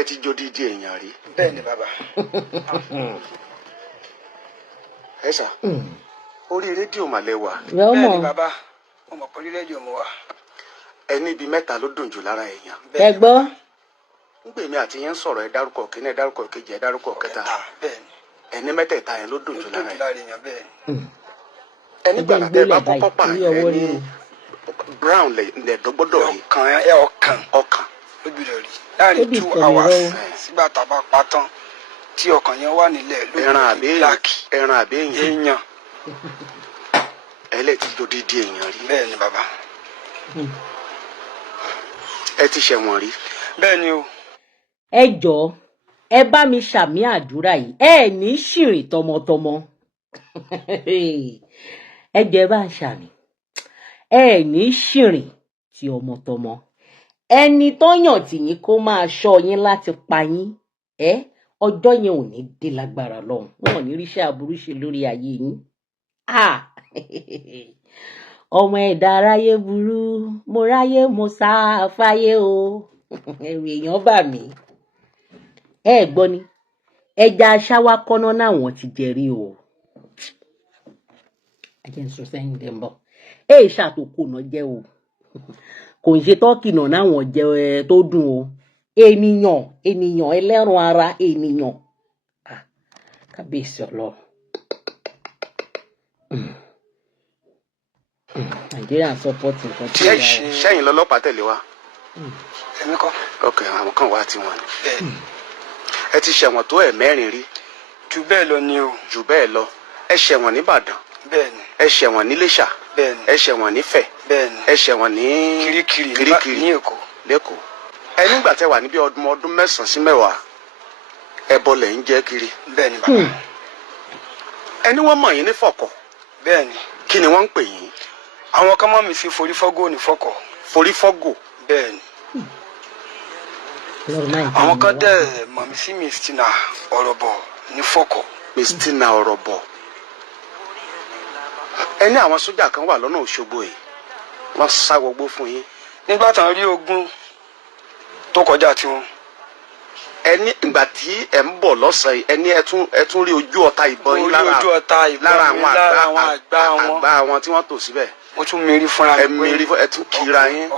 ẹ ti jó dídí èèyàn rí. bẹ́ẹ̀ ni bàbá. ẹ sà orí rédíò màlẹ wà. bẹ́ẹ̀ ni bàbá mo mọ̀ pé orí rédíò mo wà. ẹni ibi mẹ́ta ló dùn jù lára èèyàn. ẹ gbọ́. ngbèmí àti yẹn ń sọ̀rọ̀ ẹ dárúkọ kíní ẹ dárúkọ kejì ẹ dárúkọ kẹta ẹni mẹ́tẹ̀ẹ̀ta yẹn ló dùn jù lára èèyàn. ẹni gbàgbà tẹ bá kọ́kọ́ pa ẹni brown lẹ̀dọ́gbọ́dọ̀ rí. ọkàn lóbi rẹ̀ rí láàrin 2 hours sígbà tá a bá pa tán tí ọkàn yẹn wà nílẹ̀ lóbi ẹran àbí èèyàn ẹ lè ti jó dídí èèyàn rí. bẹ́ẹ̀ ni bàbá. ẹ ti ṣẹ̀wọ̀n rí. bẹ́ẹ̀ ni o. ẹ jọ̀ọ́ ẹ bá mi ṣàmì àdúrà yìí ẹ ní ṣìrìn tọmọtọmọ ẹ jẹ́ bá ń ṣàmì ẹ ní ṣìrìn tí ọmọtọmọ ẹni tó yàn tì yín kó máa ṣọ́ yín láti pa yín ọjọ́ yẹn ò ní dé lágbára lọ́hùn wọn ò ní ríṣẹ́ aburú ṣe lórí ayé yín ọmọ ẹ̀dá aráyé burú mo ráyé mo sá fáyé o ẹ̀rù èèyàn bà mí ẹ gbọ́ ni ẹja aṣáwá kọ́nà náà wọ́n ti jẹrí o ẹjẹ ń sọ sẹ́yìn dẹ̀ ń bọ̀ ṣàtòkò náà jẹ́ o kò ń ṣe tọ́kì náà náwọn jẹ tó dùn o ènìyàn ẹlẹ́ran ara ènìyàn kábíyèsí Ọlọ́run Nàìjíríà support nǹkan tí ó yà wọ́n. sẹ́yìn lọ́lọ́pàá tẹ̀lé wa. èmi kọ́. ok àwọn kan wá tiwọn ni. ẹ ti ṣẹ̀wọ̀n tó ẹ̀mẹ́rin rí. jù bẹ́ẹ̀ lọ ni o. jù bẹ́ẹ̀ lọ ẹ ṣẹ̀wọ̀n ní Ìbàdàn. bẹ́ẹ̀ni. ẹ ṣẹ̀wọ̀n ní Iléṣà. bẹ́ẹ̀ni. ẹ ṣẹ̀wọ̀n ní Ifẹ̀. bẹ́ẹ̀ni. ẹ ṣẹ̀wọ̀n ní Kirikiri ní Èkó. lẹ́kọ̀ọ́. ẹ nígbà tẹ́ wà níbi ọdún 9 sí 10 ẹbọ lẹ̀ ń jẹ́ kiri. bẹ́ẹ̀ni bàbá. ẹni wọ́n mọ̀ yín ní Fọ̀kọ̀. bẹ́ẹ̀ni. kí ni wọ́n ń pè yín. àwọn kan mọ̀ mí sí forífọ́gò ní Fọ̀kọ̀. forífọ́gò. bẹ́ẹ̀ni. àwọn kan dẹ̀ mọ̀ mí sí Mistina Ọ̀rọ̀bọ̀ ní Fọ̀kọ̀. Mistina Ọ̀rọ̀bọ̀. ẹni àwọn sójà kan wà lọ́nà Òṣogbo yìí wọ́n sá wọgbó fún yín. nígbà tán rí ogun tó kọjá tiwọn. ẹni ìgbà tí ẹ ń bọ̀ lọ́sàn yìí ẹni ẹ tún rí ojú ọta ìbọn yín lára àwọn àgbà wọn tí wọ́n tò síbẹ̀. mo tún mérí fúnra mi. ẹ mérí ẹ tún kíra yín.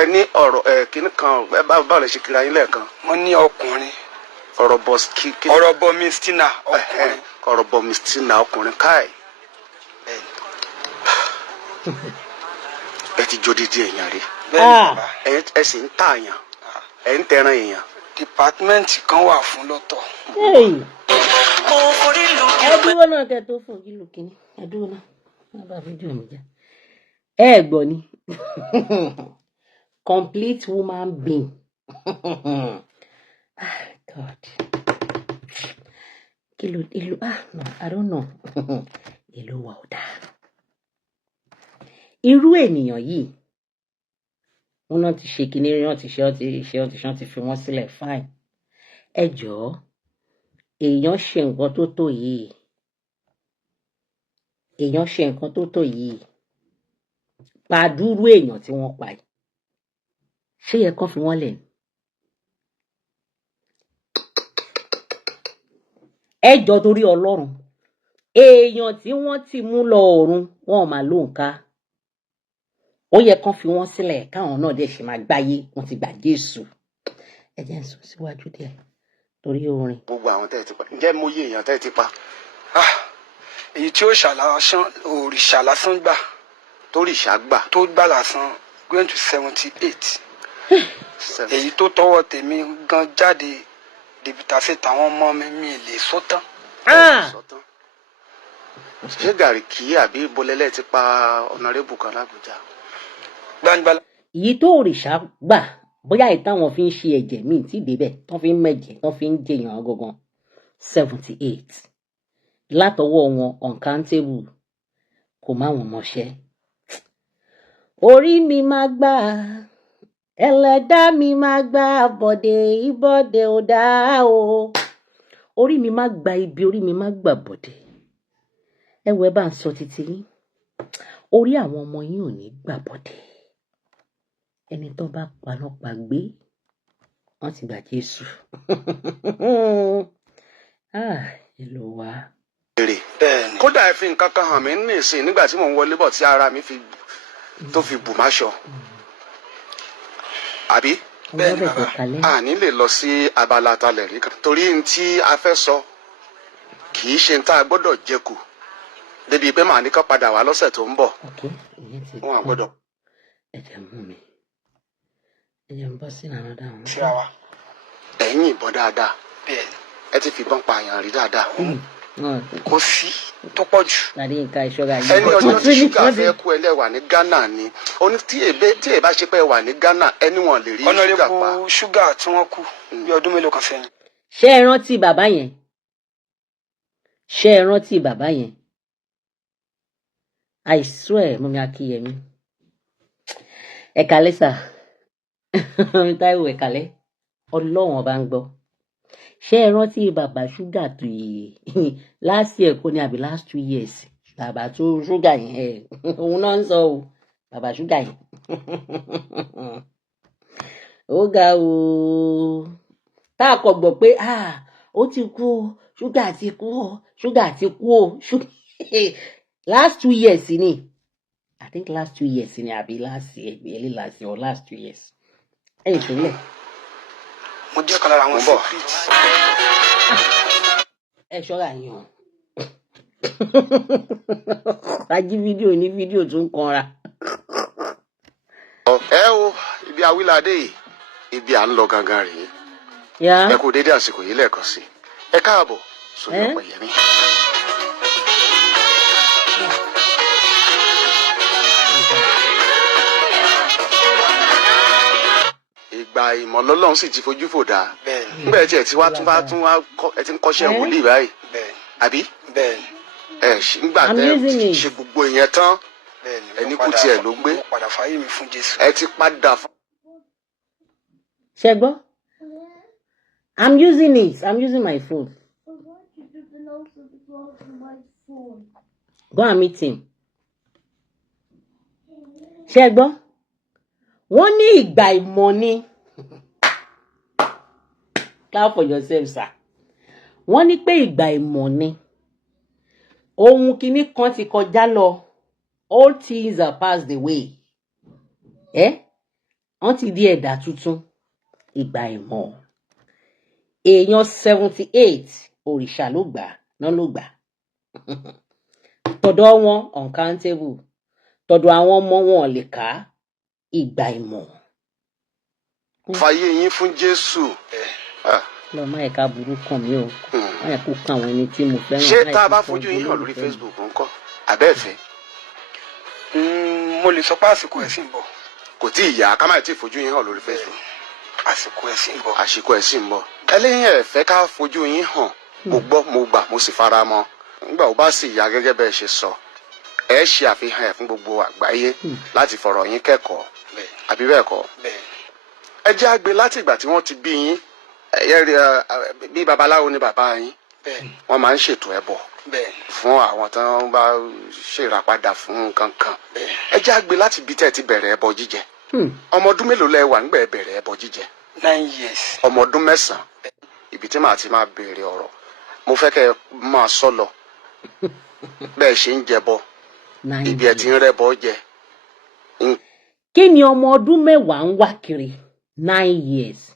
ẹni ọ̀rọ̀ kíní kan báwo lè ṣe kíra yín lẹ́ẹ̀kan. mo ní ọkùnrin. Ọ̀rọ̀bọ̀ Mistina ọkùnrin. Ọ̀rọ̀bọ̀ Mistina ọkùnrin káì. ẹ ti jó dídí èèyàn rí. ẹ sì ń tààyàn ẹ ń tẹran èèyàn. dìpátímẹ́ǹtì kan wà fún lọ́tọ̀. ẹ dúró náà kẹ tó fún kí lùkìní ẹ dúró náà wọn bá fídíò mi jẹ ẹ gbọ́ ni complete woman being God kí ló ìlú no I don't know ìlú wa ò dáa irú ènìyàn yìí wọn náà ti ṣe kíní wọn ti fi wọn sílẹ̀ fine ẹ jọ̀ọ́ èèyàn ṣe nǹkan tó tó yìí pàdúrú èèyàn tí wọ́n pa yìí ṣé yẹ kán fi wọ́n lẹ̀ ni ẹ jọ̀ọ́ torí Ọlọ́run èèyàn tí wọ́n ti mú lọ ọ̀run wọn ò máa lóǹkà ó yẹ kán fi wọ́n sílẹ̀ káwọn náà dẹ̀ ṣe máa gbáyé wọ́n ti gbà Jésù ẹ jẹ́ n sún síwájú díẹ̀ torí orin. gbogbo àwọn tẹ́ ẹ ti pa ǹjẹ́ mo yé èèyàn tẹ́ ẹ ti pa. èyí tí òrìṣà lásán gbà. tóríṣà gbà. tó gbà lásán going to 78. èyí tó tọwọ́ tèmi gan jáde dèbìtà sí tàwọn ọmọ mi lè sọ́tàn. ṣé gàrí kí àbí bolẹ́lẹ̀ ti pa ọ̀nàrẹ́bù kan l'Ábùjá. gbangbala. èyí tó òrìṣà gbà bóyá ìtàwọn fi ń ṣe ẹ̀jẹ̀ míì tí débẹ̀ tán fi ń mẹ̀jẹ̀ tán fi ń jẹyàn gangan 78 látọwọ́ wọn uncountable kò má wọn mọṣẹ́. orí mi máa gbà ẹlẹ́dàá mi máa gbà ìbọ̀dẹ̀ ò dáa o orí mi máa gba ibi orí mi máa gbà bọ̀dẹ̀ ẹ wọ ẹ bá ń sọ títí yín orí àwọn ọmọ yín ò ní gbà bọ̀dẹ̀ ẹni tó bá paná pa gbé wọ́n ti gbà Jésù. Èlò wa. Kódà ẹ fi nǹkan kan hàn mí ní ìsìn nígbà tí mò ń wọlé bọ̀ tí ara mi tó fi bù máṣọ. Àbí? Bẹ́ẹ̀ni bàbá. A ní lè lọ sí abala talẹ̀ rí kan torí n tí a fẹ́ sọ kì í ṣe n tá a gbọ́dọ̀ jẹ kù débi pé màá ní ká padà wá lọ́sẹ̀ tó ń bọ̀. Wọ́n á gbọ́dọ̀. Ẹ̀jẹ̀ mú mi. Ẹ̀jẹ̀ ń bọ́ sí ìlànà dáhùn. Síra wa. Ẹ̀yin ìbọn dáadáa. Bẹ́ẹ̀ni. Ẹ ti fìbọn pààyàn rí dáadáa. Kò sí tó pọ̀ jù. Tàbí Yinka Ayefele. Ẹni ọjọ́ tí ṣúgà fẹ́ kú ẹlẹ́wà ní Ghana ni. Ó ní tí èbá ṣe pé wà ní Ghana ẹni wọn lè rí ṣúgà pa. Ọ̀nàrẹ́bù ṣúgà tí wọ́n kú bí ọdún mélòó kan sẹ́yìn. Ṣé ẹ rántí bàbá yẹn? Ṣé ẹ rántí bàbá yẹn? I swear, Mọ́mí Akíyẹmí. Ẹ̀kálẹ́ sà. Táíwò ẹ̀kálẹ́. Ọlọ́run ọba ń gbọ́. Ṣé ẹ rántí bàbá ṣúgà tó yìí? Last year kò ní àbí last 2 years. Bàbá tó ṣúgà yẹn. Òun náà ń sọ o. Bàbá ṣúgà yẹn. Ó ga o. Tá a kò gbọ́ pé ó ti kú o. Ṣúgà ti kú o. Ṣúgà ti kú o. Last 2 years ni. I think last 2 years ni àbí last year, early last year or last 2 years. Ẹ̀yin ìpínlẹ̀. Mo jẹ́ kan lára àwọn secret. Ẹ ṣọ́ra yín o. Ají fídíò ní fídíò tó ń kanra. Ẹ o, ibi awíládé yìí, ibi à ń lọ gangan rèé. Ẹ kú dédé àsìkò yìí lẹ́ẹ̀kan sí. Ẹ káàbọ̀ sórí Ọpẹ́yẹmí. Ìgbà ìmọ̀ lọ́lọ́run sì ti fojú fò dáa. Nígbà tí ẹ ti wá tún wá ẹ ti ń kọ́ṣẹ́ wòlíì báyìí. Àbí? Nígbà tẹ́ ṣe gbogbo ìyẹn tán. Ẹni kú tiẹ̀ ló gbé. Ẹ ti padà fún. Ṣé gbọ́? I'm using it. I'm using my phone. Go and meet him. Ṣé gbọ́? Wọ́n ní ìgbà ìmọ̀ ni. Clap for yourself, sir. Wọ́n ní pé ìgbà ìmọ̀ ni. Ohun kìíní kan ti kọjá lọ. All things are passed away. Wọ́n ti di ẹ̀dá tuntun. Ìgbà ìmọ̀. Èèyàn 78 òrìṣà ló gbà náà ló gbà. Tọ̀dọ̀ wọn uncountable. Tọ̀dọ̀ àwọn ọmọ wọn lè kà. Ìgbà ìmọ̀. Fàyè yín fún Jésù. Lọ má ẹ̀ka burú kàn mí o. Má yẹ kó kàn àwọn ẹni tí mo fẹ́ràn. Ṣé tá a bá fojú yín hàn lórí Facebook ńkọ́? Àbẹ́ẹ̀fẹ́. Mo lè sọ pé àsìkò ẹ̀ sì ń bọ̀. Kò tí ì yá ká má tí ì fojú yín hàn lórí Facebook. Àsìkò ẹ̀ sì ń bọ̀. Àsìkò ẹ̀ sì ń bọ̀. Ẹlẹ́yìn ẹ̀ fẹ́ ká fojú yín hàn. Mo gbọ́, mo gbà, mo sì fara mọ́. Nígbà ó bá sì yá gẹ́gẹ́ bẹ́ẹ̀ ṣe sọ. Ẹ ṣe àfihàn ẹ̀ fún gbogbo àgbáyé láti fọ̀rọ̀ yín kẹ́kọ̀ọ́. Àbí bẹ́ẹ̀ kọ́? Ẹ jẹ́ àgbẹ̀ láti ìgbà tí wọ́n ti bí yín. Bí babaláwo ni bàbá yín. Wọ́n máa ń ṣètò ẹbọ fún àwọn tí wọ́n bá ṣèràpadà fún nǹkan kan. Ẹ jẹ́ àgbẹ̀ láti bí tẹ́ ti bẹ̀rẹ̀ ẹbọ jíjẹ. Ọmọ ọdún mélòó lẹ wà nígbà ẹ bẹ̀rẹ̀ ẹbọ jíjẹ? 9 years. Ọmọ ọdún 9. Ibi tí màá ti máa béèrè ọ̀rọ̀. Mo fẹ́ kẹ́ máa sọ lọ. Bẹ́ẹ̀ ṣe ń jẹbọ. Ibi ẹ ti ń rẹ́bọ jẹ. Kí ni ọmọ ọdún 10 ń wá kiri? 9 years.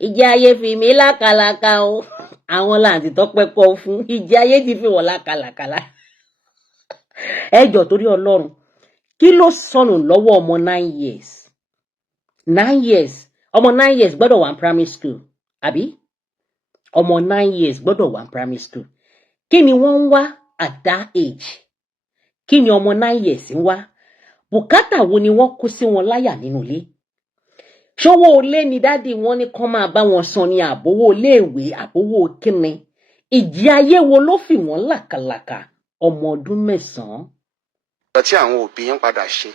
Ìjẹ ayé fi mí lákàlàkà o. Àwọn láǹtì tọ́pẹ́ kọ fún. Ìjẹ ayé ti fi wọ́n lákàlàkàlà. Ẹ jọ̀ọ́ torí Ọlọ́run. Kí ló sọnù lọ́wọ́ ọmọ 9 years? 9 years. Ọmọ 9 years gbọ́dọ̀ wà ní primary school. Àbí? Ọmọ 9 years gbọ́dọ̀ wà ní primary school. Kí ni wọ́n ń wá at that age? Kí ni ọmọ 9 years ń wá? Bùkátà wo ni wọ́n kó sí wọn láyà nínú ilé? Ṣówó ilé ni dádì wọn ní kán máa bá wọn san ní àbówó iléèwé àbówó kíni? Ìjì ayé wo ló fi wọ́n làkàlàkà ọmọ ọdún 9? Ọ̀rọ̀ tí àwọn òbí yín padà ṣe.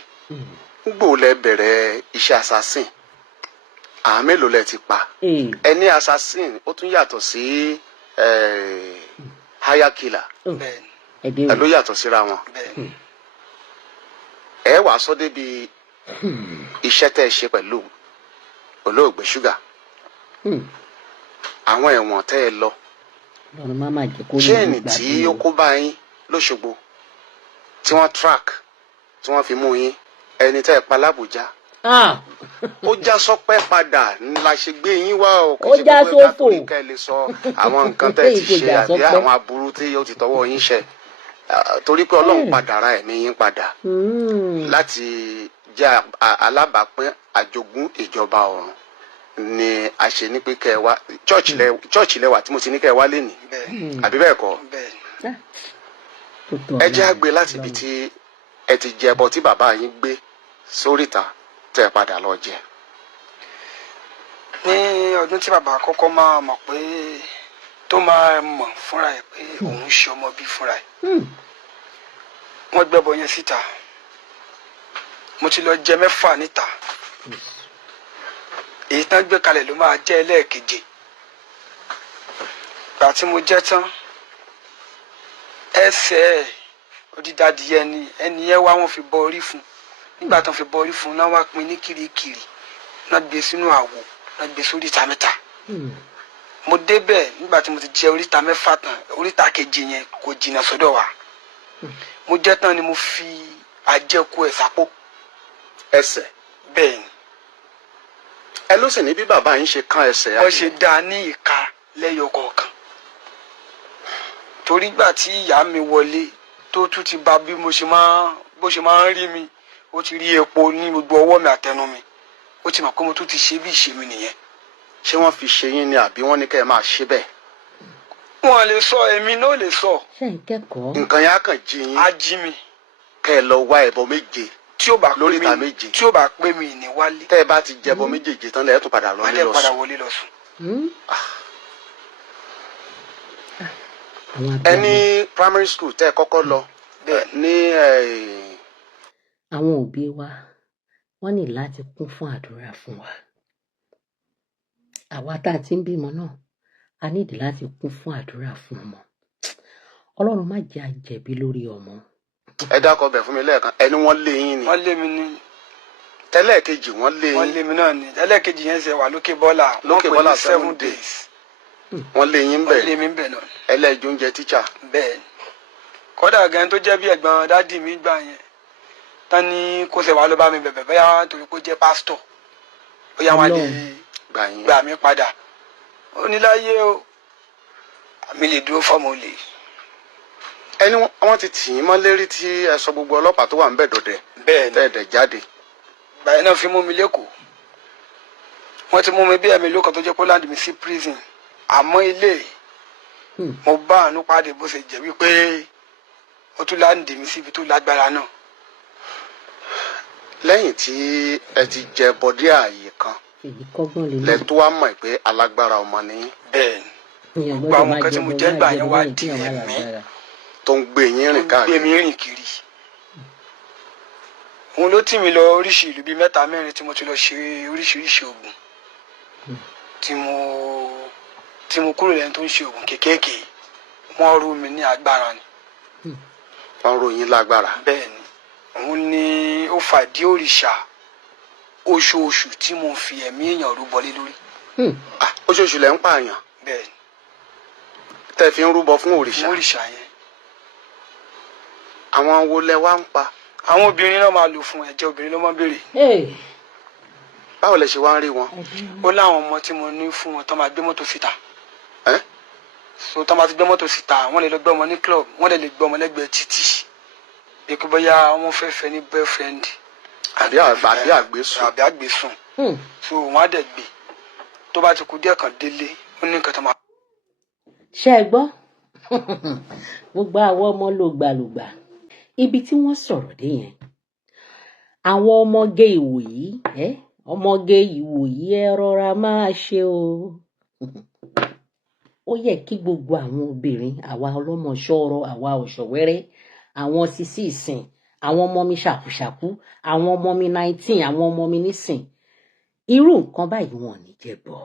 Gbò lẹ bẹ̀rẹ̀ iṣẹ́ assassin. Àwọn mélòó lẹ ti pa? Ẹni assassin ó tún yàtọ̀ sí hire killer. Ẹ ló yàtọ̀ síra wọn. Ẹ wàá sọ débi iṣẹ́ tẹ́ ẹ ṣe pẹ̀lú olóògbé ṣúgà. àwọn ẹ̀wọ̀n tẹ́ ẹ lọ chain tí ó kó bá yín lóṣogbo tí wọ́n track tí wọ́n fi mú yín ẹni tẹ́ ẹ pa l'Ábùjá ó já sọpẹ́ padà la ṣe gbé yín wá o kò ṣe pé ká torí ká lè sọ àwọn nǹkan tẹ́ ẹ ti ṣe àbí àwọn aburú tí ó ti tọwọ́ yín ṣe torí pé Ọlọ́run padà ra ẹ̀mí yín padà láti jẹ́ alábàápín àjogún ìjọba ọ̀run ni a ṣe ní pé kẹ́ ẹ wá church lẹ́wà tí mo ti ní kẹ́ ẹ wá lénìí àbí bẹ́ẹ̀ kọ́ ẹ jẹ́ àgbẹ̀ láti ibi tí ẹ ti jẹ ẹbọ tí bàbá yín gbé sóríta tẹ́ ẹ padà lọ jẹ. ní ọdún tí bàbá kọ́kọ́ máa mọ̀ pé tó máa mọ̀ fúnra ẹ̀ pé òun ṣe ọmọ bí fúnra ẹ̀ wọ́n gbẹ́bọ yẹn síta mo ti lọ jẹ 6 níta èyí tán gbé kalẹ̀ ló máa jẹ́ ẹlẹ́ẹ̀keje gbà tí mo jẹ́ tán ẹsẹ̀ odidadìyẹ ni ẹni yẹn wá wọ́n fi bọ orí fún nígbà tán fi bọ orí fún náà wá pín ní kirikiri náà gbé sínú àwo náà gbé sórí ìta 3 mo débẹ̀ nígbà tí mo ti jẹ oríta 6 tán oríta keje yẹn kò jìnnà sọ́dọ̀ wa mo jẹ́ tán ni mo fi àjẹkù ẹ̀ sápò ẹsẹ̀ bẹ́ẹ̀ ni ẹ ló sì ní bí bàbá yín ṣe kán ẹsẹ̀ wọ́n ṣe dá ní ìka lẹ́yọ kọ̀ọ̀kan torí gbà tí ìyá mi wọlé tó tún ti bà bí bó ṣe máa ń rí mi ó ti rí epo ní gbogbo ọwọ́ mi àtẹnu mi ó ti mọ̀ pé mo tún ti ṣe bí ìṣe mi nìyẹn. ṣé wọ́n fi ṣe yín ni àbí wọ́n ní kẹ́ ẹ máa ṣe bẹ́ẹ̀. wọn lè sọ èmi náà lè sọ. ṣé ń kẹ́kọ̀ọ́. nǹkan yẹn á kàn jí yín. á jí mi. kẹ́ ẹ lọ wá ẹbọ méje. tí ó bá pé mi lóríta méje. tí ó bá pé mi ní wálé. tẹ́ ẹ bá ti jẹbọ méjèèjì tán lẹ́yìn tó padà wọlé lọ sùn. ẹni primary school tẹ́ ẹ kọ́kọ́ lọ ní. àwọn òbí wa wọ́n ní láti kún fún àdúrà fún wa àwa tá a ti ń bímọ náà a nídìí láti kún fún àdúrà fún ọmọ Ọlọ́run má jẹ́ àjẹ̀bí lórí ọmọ. ẹ dákọ bẹ̀ fún mi lẹ́ẹ̀kan ẹni wọ́n lé yín ni. wọ́n lé mi ní. tẹ́lẹ̀kejì wọ́n lé yín. wọ́n lé mi náà ni tẹ́lẹ̀kejì yẹn ṣe wà lókè bọ́là. lókè bọ́là 7 days. wọ́n lé yín bẹ́ẹ̀. wọ́n lé mi bẹ́ẹ̀ náà. ẹlẹ́jọ́ oúnjẹ tíṣà. bẹ́ẹ̀ kódà gan tó jẹ́ bí ẹ̀gbọ́n dádì mi gbà yẹn tán ní kó ṣe wàá ló bá mi bẹ̀bẹ̀ bóyá torí kó jẹ́ pásítọ̀ bóyá wọn lè gbà mí padà ó ní láyé o àmì lè dúró fọ́mọ olè. ẹni wọ́n ti tì yín mọ́ lérí tí ẹ sọ gbogbo ọlọ́pàá tó wà ń bẹ̀ dọ̀dẹ̀. bẹ́ẹ̀ ni tẹ́ẹ̀dẹ̀ jáde. báyìí náà fi mú mi lẹ́kọ̀ọ́ wọ́n ti mú mi bí ẹ̀mí lókàn tó jẹ́ kó láǹdì mi sí prison àmọ́ ilé mo bá àánú pàdé bó ṣe jẹ́ wípé ó tún láǹdì mi síbi tó lágbára náà. lẹ́yìn tí ẹ ti jẹ bọ́dí ààyè kan lẹ tó wá mọ̀ pé alágbára ọmọ ni. bẹ́ẹ̀ ni gbogbo àwọn kan tí mo jẹ́ gbà yẹn wá di ẹ̀mí tó ń gbé yín rìn káàkiri. gbé mi rìn kiri. òun ló tì mí lọ oríṣi ìlú bíi 3 4 tí mo ti lọ ṣe oríṣiríṣi oògùn tí mo kúrò lẹ́nu tó ń ṣe oògùn kéékèèké wọ́n rú mi ní agbára ni. wọ́n rú yín lágbára. bẹ́ẹ̀ ni òun ni ó fàdí òrìṣà oṣooṣù tí mo fi ẹ̀mí èèyàn rúbọ lé lórí. oṣooṣù lẹ ń pààyàn. bẹ́ẹ̀ ni. tẹ́ fi ń rúbọ fún òrìṣà. fún òrìṣà yẹn. àwọn wo lẹ wá ń pa. àwọn obìnrin náà máa lò fún ẹ̀jẹ̀ obìnrin ló máa béèrè. báwo lẹ ṣe wá ń rí wọn. ó láwọn ọmọ tí mo ní fún wọn tó máa gbé mọ́tò síta. so tó máa ti gbé mọ́tò síta wọ́n lè lọ gbé ọmọ ní club wọ́n lè gbé ọmọ lẹ́gbẹ̀ẹ́ títì bí kò bóyá ọmọ fẹ́ fẹ́ ní boyfriend. àbí àgbésùn. so wọ́n á dẹ̀ gbé tó bá ti kú díẹ̀ kan délé ó ní nǹkan tó máa. ṣé ẹ gbọ́ gbogbo àwọn ọmọ lògbàlògbà ibi tí wọ́n sọ̀rọ̀ dé yẹn àwọn ọmọge ìwòyí ẹ rọra máa ṣe o ó yẹ kí gbogbo àwọn obìnrin àwa ọlọ́mọ ṣọ́ọ̀rọ̀ àwa ọ̀ṣọ̀wẹ́rẹ́ àwọn sisi ìsìn àwọn ọmọ mi ṣàkúṣàkú àwọn ọmọ mi 19 àwọn ọmọ mi nísìn irú nǹkan báyìí wọn ò ní jẹ bọ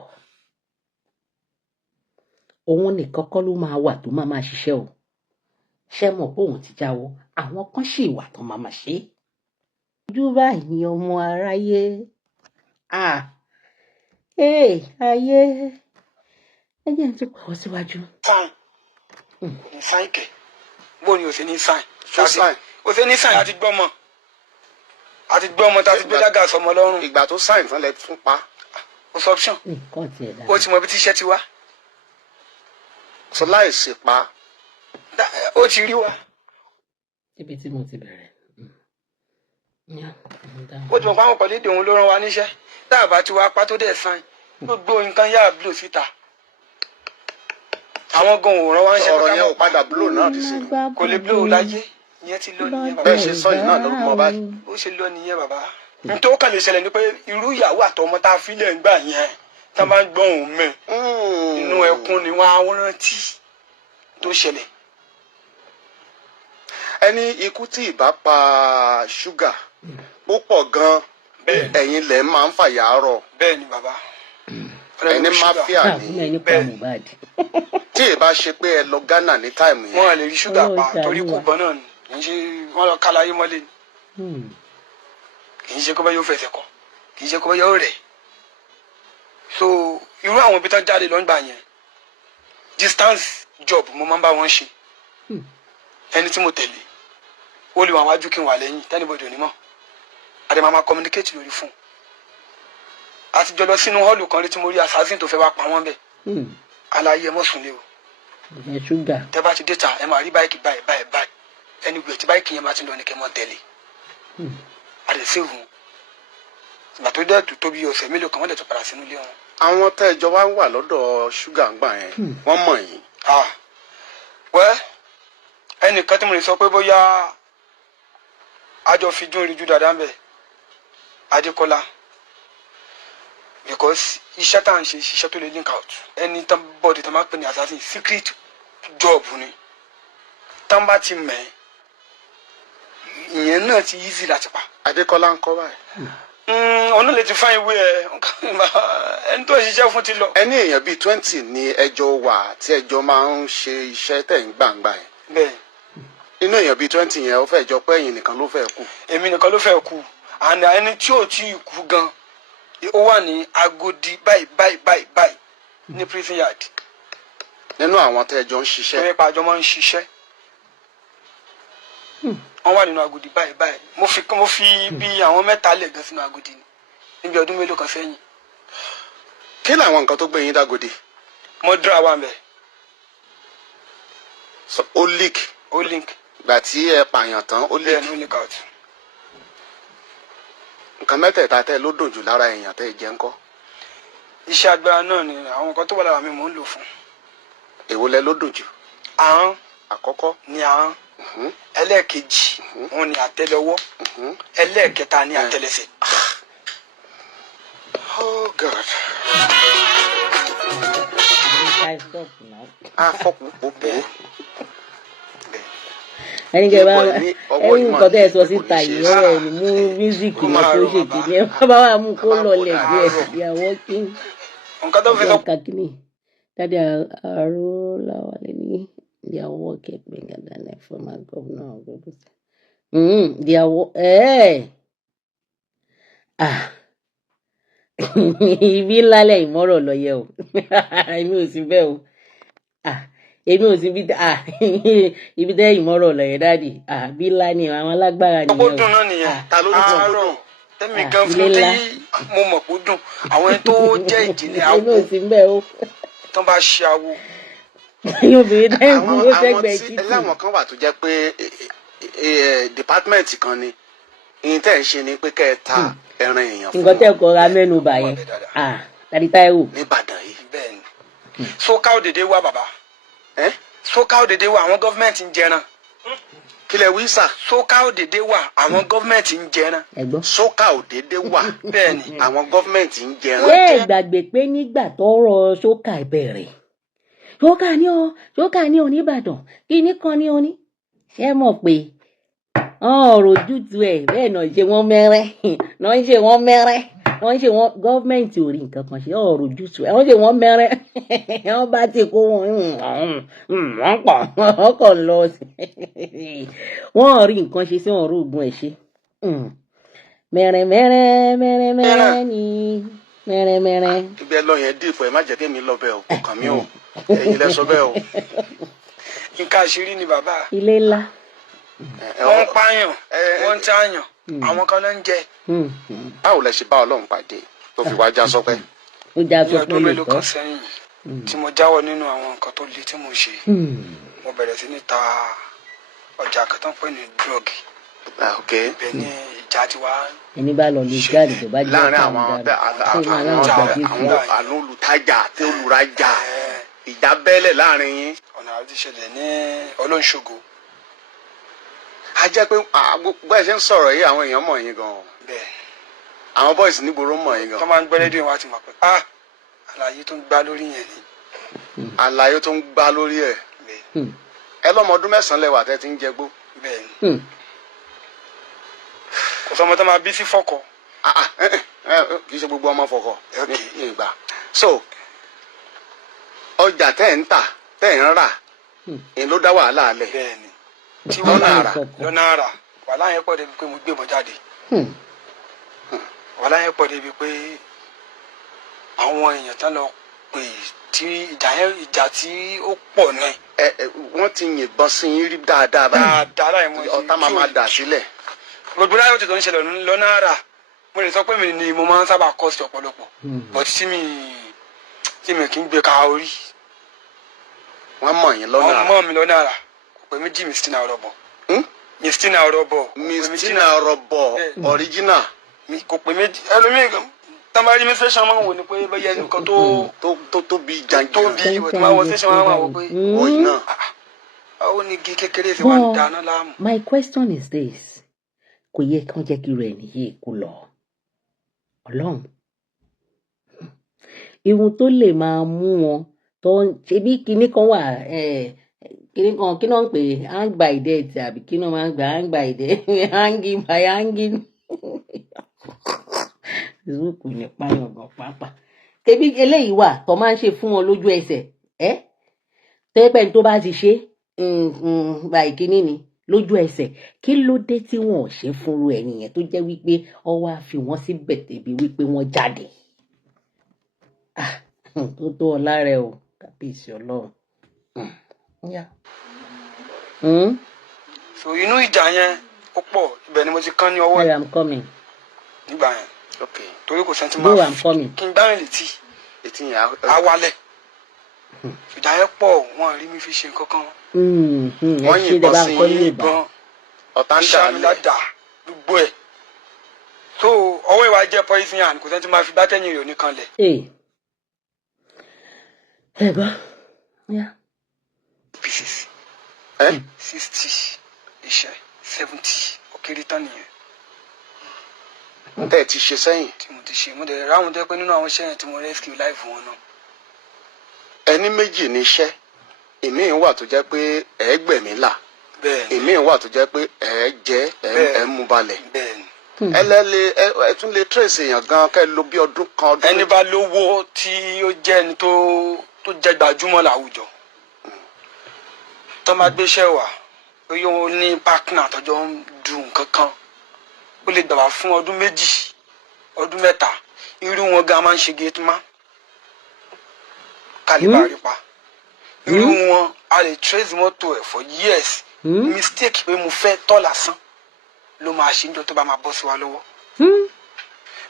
òun nìkan kọ́ ló máa wà tó máa ṣiṣẹ́ o ṣe mọ̀ pé òun ti jáwọ́ àwọn kan ṣì wà tó máa ṣe ojú báyìí ni ọmọ aráyé ayé ẹ jẹ́ n tún pọ̀ síwájú. Sáìn. Ní sáìn kẹ̀. Bó ni o ṣe ní sáìn? Ṣó sáìn? O ṣe ní sáìn àti gbọ́mọ. Àti gbọ́mọ tá a ti gbé dága sọmọ lọ́rùn. Ìgbà tó sáìn tán lẹ tún pa. O sọ option. O ti mọ ibi tí iṣẹ́ ti wá. Sọ láì ṣe pa. O ti rí wa. Ibi tí mo ti bẹ̀rẹ̀. Ó ti mọ̀ pé àwọn pẹ̀lú èdè òun ló rán wa níṣẹ́. Tá a bá ti wá pa tó dẹ̀ sáìn. Gbogbo nǹkan yára blow síta. Àwọn gan òòràn wa ń ṣe ọ̀rọ̀ yẹn ò padà blow náà ti sìn. Kò lè blow láyé. Ìyẹn ti lọ nìyẹn bàbá. Bẹ́ẹ̀ ṣe sọ yìí náà ló mọ báyìí. Ó ṣe lọ nìyẹn bàbá. Nítorí ó kàn lè ṣẹlẹ̀ ni pé irú ìyàwó àtọmọ tá a fi lẹ̀ ń gbà yẹn tá a máa ń gbọ́ òun mẹ́. Inú ẹkún ni wọ́n á rántí tó ṣẹlẹ̀. Ẹni ikú tí ìbá pa ṣúgà púpọ̀ gan-an ẹ̀yin lẹ̀ máa ń fàyà rọ̀. Bẹ́ẹ̀ ni bàbá. Ẹni máfíà ni. Tí ì bá ṣe pé ẹ lọ Ghana ní táìmù yẹn. Wọ́n lè rí ṣúgà pa torí kò bọ́ náà ni. Kì í ṣe wọ́n lọ kálayé mọ́lé ni. Kì í ṣe kó bá yóò fẹsẹ̀ kọ. Kì í ṣe kó bá yóò rẹ̀. So irú àwọn ibi tán jáde lọ́ngbà yẹn distance job mo máa ń bá wọn ṣe. Ẹni tí mo tẹ̀lé ó lè wà wájú kí n wà lẹ́yìn tẹ́nibọ̀dì ò ní mọ̀. Àdè máa communicate lórí fún un. A ti jọ lọ sínú hall kan rí tí mo rí assassin tó fẹ́ wá pa wọ́n bẹ́ẹ̀. Aláyé ẹ mọ̀ sùn lé o. Tẹ́ bá ti dé ta ẹ máa rí báyìí báyìí. Ẹni gbé tí báyìí yẹn bá ti lọ ní kẹ́ mọ́ tẹ̀lé. Àdè sí òun. Ìgbà tó dẹ̀ tó tóbi ọ̀sẹ̀ mélòó kan wọ́n dẹ̀ tó padà sínú ilé wọn. Àwọn tẹ́ ẹjọ́ wá wà lọ́dọ̀ ṣúgà ń gbà yẹn wọ́n mọ̀ yín. Wẹ́ ẹnìkan tí mo lè sọ pé bóyá àjọ fi dún ìrìjú dáadáa ń bẹ̀ Adékọ́lá because iṣẹ́ tá à ń ṣe iṣẹ́ tó lè link out ẹni tán bọ́ọ̀dì tán máa pè ní assassin secret job ni tán bá ti mẹ́ ìyẹn náà ti easy láti pa. Adékọ́lá ń kọ́ báyìí. Ọ̀nà lè ti fá ìwé ẹ̀ ẹni tó ṣiṣẹ́ fún ti lọ. Ẹni èèyàn bíi 20 ni ẹjọ́ wà tí ẹjọ́ máa ń ṣe iṣẹ́ tẹ̀ ń gbàǹgbà yẹn. Bẹ́ẹ̀. Inú èèyàn bíi 20 yẹn ó fẹ́ jọ pé ẹ̀yin nìkan ló fẹ́ kú. Èmi nìkan ló fẹ́ kú and ẹni tí ò tí ì kú gan ó wà ní Agodi báyìí ní prison yard. Nínú àwọn tẹ́ ẹjọ́ ń ṣiṣẹ́. Ẹ̀rẹ́ pàjọ́ máa ń ṣiṣẹ́. Wọ́n wà nínú Agodi báyìí. Mo fi bí àwọn mẹ́ta lẹ̀ gan sínú Agodi níbi ọdún mélòó kan sẹ́yìn. Kí làwọn nǹkan tó gbé yín dágodi? Mo dúró àwọn àmì. Ó leak. Ó link. Ìgbà tí ẹ pààyàn tán ó leak. Bẹ́ẹ̀ ni ó leak out. Nǹkan mẹ́tẹ̀ẹ̀ta tẹ́ ló dùn jù lára èèyàn tẹ́ jẹ́ ńkọ́? Iṣẹ́ agbára náà ni àwọn nǹkan tó wà lára mi mò ń lò fún. Èwo lẹ ló dùn jù? Ahọ́n. Àkọ́kọ́. Ni ahọ́n. Ẹlẹ́ẹ̀kejì òun ni àtẹ́lẹwọ́. Ẹlẹ́ẹ̀kẹta ni àtẹ́lẹsẹ̀. Oh God. Afọ́pùpù. Ẹni kẹ bá ẹni nǹkan tẹ́ ẹ sọ síta yìí ọ̀rọ̀ ẹ̀ ní mú mísíkì lọ tó ṣe kìíní ẹ bá wà mú kó lọlẹ̀ díẹ̀ ìyàwó kí n. Nǹkan tó fi sọ. Kàkínní dáadé Arólawálé ní ìyàwó kẹpẹ gàdánẹ former governor ọgbọgbọ. Ìyàwó ibi ńlá lẹ́yìn mọ́rọ̀ lọ yẹ o èmi ò sí bẹ́ẹ̀ o èmi ò sí ibi tẹ́ ìmọ̀rọ̀ lọ yẹ dáàdì bí ńlá ni àwọn alágbára nìyẹn o. Ó dùn náà nìyẹn. Ta ló ní tí ó dùn? Tẹ́mi gan fún tí mo mọ̀ kó dùn àwọn ẹni tó jẹ́ ìjìnlẹ̀ awo. Èmi ò sí bẹ́ẹ̀ o. Tán bá ṣe awo. Obìnrin tẹ́ ń gbowó sẹ́gbẹ̀ẹ́ títì. Láwọn kan wà tó jẹ́ pé department kan ni ìyẹn tẹ́ ń ṣe ni pé kẹ́ ẹ ta ẹran èèyàn fún. Nǹkan tẹ́ kọ́ ra mẹ́nu bà yẹn tàbí Táíwò. Níbàdàn yìí. Bẹ́ẹ̀ ni sókà òdèdè wà bàbá. Sókà òdèdè wà àwọn gọ́fìmẹ̀ntì ń jẹran. Kílẹ̀ wí sà. Sókà òdèdè wà àwọn gọ́fìmẹ̀ntì ń jẹran. Sókà òdèdè wà bẹ́ẹ̀ni àwọn gọ́fìmẹ̀ntì ń jẹran. Ṣé ìgbàgbé pé nígbà tọ́rọ̀ sókà bẹ̀rẹ̀ sókà ní Oníbàdàn kíní kan ní oní ṣé mọ̀ pé ọ̀rọ̀ ojútùú ẹ̀ bẹ́ẹ̀ náà ṣe wọ́n mẹ́rẹ́ náà ń ṣe wọ́n mẹ́rẹ́ wọ́n ṣe wọ́n gọ́ọ̀mẹ̀ntì ò rí nǹkan kan ṣe ọ̀rọ̀ ojútùú ẹ̀ wọ́n ṣe wọ́n mẹ́rẹ́ wọ́n bá ti kó wọn wọ́n pọ̀ wọ́n kàn lọ wọ́n rí nǹkan ṣe sí ọ̀rọ̀ ògùn ẹ̀ ṣe mẹ́rẹ́ ni mẹ́rẹ́mẹ́rẹ́. ibi ẹ lọ yẹn dìpọ̀ ẹ má jẹ́ kémi lọ bẹ́ẹ̀ o kàn mí o ẹ̀yin lẹ sọ bẹ́ẹ̀ o. nǹkan àṣírí ni bàbá. ilé ńlá. wọ́n ń pààyàn wọ́n ń tààyàn àwọn kan ló ń jẹ. báwo lẹ ṣe bá Ọlọ́run pàdé tó fi wá já sọpẹ́. ó já ní sọpẹ́ ọdún mélòó lóòótọ́. kan sẹ́yìn tí mo jáwọ́ nínú àwọn nǹkan tó le tí mo ṣe mo bẹ̀rẹ̀ sí ní ta ọjà kan tó ń pè ní drug. bẹ́ẹ̀ ni ìjà ti wá. ẹni bá lọ lè jáde tó bá jẹ́ láàrin àwọn àwọn olùtajà àti olùrajà ìjà bẹ́lẹ̀ láàrin yín. ọ̀nà àti ìṣẹ̀lẹ̀ ní Olóńṣògo. a jẹ́ pé bó ẹ ṣe ń sọ̀rọ̀ yìí àwọn èèyàn mọ̀ yín gan-an. bẹ́ẹ̀ àwọn boys nígboro mọ̀ yín tó gan-an. máa ń gbẹ́ rédíò wa ti mọ̀ pé àlàyé tó ń gbá lórí yẹn ni. àlàyé tó ń gbá lórí ẹ̀. ẹ lọ́mọ ọdún 9 lẹ́wà tẹ́ ti ń jẹgbó. bẹ́ẹ̀ ni kò sọmọ tó máa bí sí fọkọ. kì í ṣe gbogbo ọmọ fọkọ ní ìgbà. so ọjà tẹ́ ń tà tẹ́ ń rà ń ló dá wàhálà alẹ̀. bẹ́ẹ̀ ni tí wọ́n lọ́nà àrà wàhálà yẹn pọ̀ débi pé mo gbé bọ́ jáde. wàhálà yẹn pọ̀ débi pé àwọn èèyàn tán lọ pè tí ìjà tí ó pọ̀ náà. wọ́n ti yìnbọn sí yín rí dáadáa báyìí. dáadáa láì mọ̀ ọ̀tá máa dà sílẹ̀. gbogbo láyọ̀ tó ń ṣẹlẹ̀ lọ́nà àrà mo lè sọ pé mi ni mo máa ń sábà kọ́ sí ọ̀pọ̀lọpọ̀ but tí mi kì í gbé ka orí. wọ́n mọ̀ yín lọ́nà àrà. wọ́n mọ̀ mi lọ́nà àrà kò pé méjì Mistina Ọ̀rọ̀bọ̀. Mistina Ọ̀rọ̀bọ̀. Mistina Ọ̀rọ̀bọ̀ original. kò pé méjì ẹlòmíì tamari mi station máa ń wò ni pé bẹ́ẹ̀ yẹn nǹkan tó tóbi jàǹjàǹ. tóbi ìwé tí máa wọ station máa wò pé oyin náà. ó ní igi kékeré tí wọ́n ń dáná láàmú. My question is this. Kò yẹ kán jẹ́ kí rẹ̀ nìyí kó lọ. Ọlọ́run. Ihun tó lè máa mú wọn tó ṣe bí kinní kan wà kinní kan kí náà ń pè hang by death àbí kí náà máa ń gbà hang by death hanging by hanging. Zúùkù ní pààyàn pápá. Tẹ̀bí eléyìí wà tó máa ń ṣe fún wọn lójú ẹsẹ̀ tẹ́pẹ́ tó bá ti ṣe báyìí kinní ni lójú ẹsẹ̀ kí ló dé tí wọn ò ṣe fúnru ẹni yẹn tó jẹ́ wípé ọwọ́ á fi wọ́n sí bẹ̀tẹ̀bí wípé wọ́n jáde. Tó tó ọlá rẹ o kábíyèsí Ọlọ́run. so inú ìjà yẹn ó pọ̀ ibẹ̀ ni mo ti kán ní ọwọ́ I am coming. nígbà yẹn torí kò sẹ́ńtì Go, máa I'm coming. kí n gbá rìn létí etí yẹn awalẹ̀ ìjà yẹn pọ̀ wọn rí mi fi ṣe nǹkan kan. wọ́n yìnbọn sí ìbọn ọ̀tá ń dà lẹ̀. ṣàmìlàdà gbogbo ẹ̀ so ọwọ́ ìwà jẹ́ poison hand kò sẹ́ńtì máa fi bátẹ́yìn rẹ̀ oníkan lẹ̀. Ẹ gbọ́. pieces 60 iṣẹ́ 70 ó kéré tán nìyẹn. tẹ́ ẹ ti ṣe sẹ́yìn. tí mo ti ṣe mo dẹ̀ ráwọn tó pé nínú àwọn iṣẹ́ yẹn tí mo rescue life wọn náà. ẹni méjì ní iṣẹ́ ìmíì wà tó jẹ́ pé ẹ̀ẹ́gbẹ̀mí là bẹ́ẹ̀ni ìmíì wà tó jẹ́ pé ẹ̀ẹ́ mú balẹ̀. bẹ́ẹ̀ni. ẹ tún lè trace èèyàn gan kẹ́ ló bí ọdún kan ọdún. ẹni bá lówó tí ó jẹ́ ẹni tó jẹ́ gbajúmọ̀ láwùjọ tó máa gbéṣẹ́ wà ó yóò ní partner tọ́jọ́ ń du nǹkan kan ó lè gbà wá fún ọdún 2 ọdún 3 irú wọn gan máa ń ṣe gate man kálíbà rí pa irú wọn a lè trace mọ́tò ẹ̀ for years mistake pé mo fẹ́ tọ́ lásán ló máa ṣe níjọ́ tó bá máa bọ́ sí wa lọ́wọ́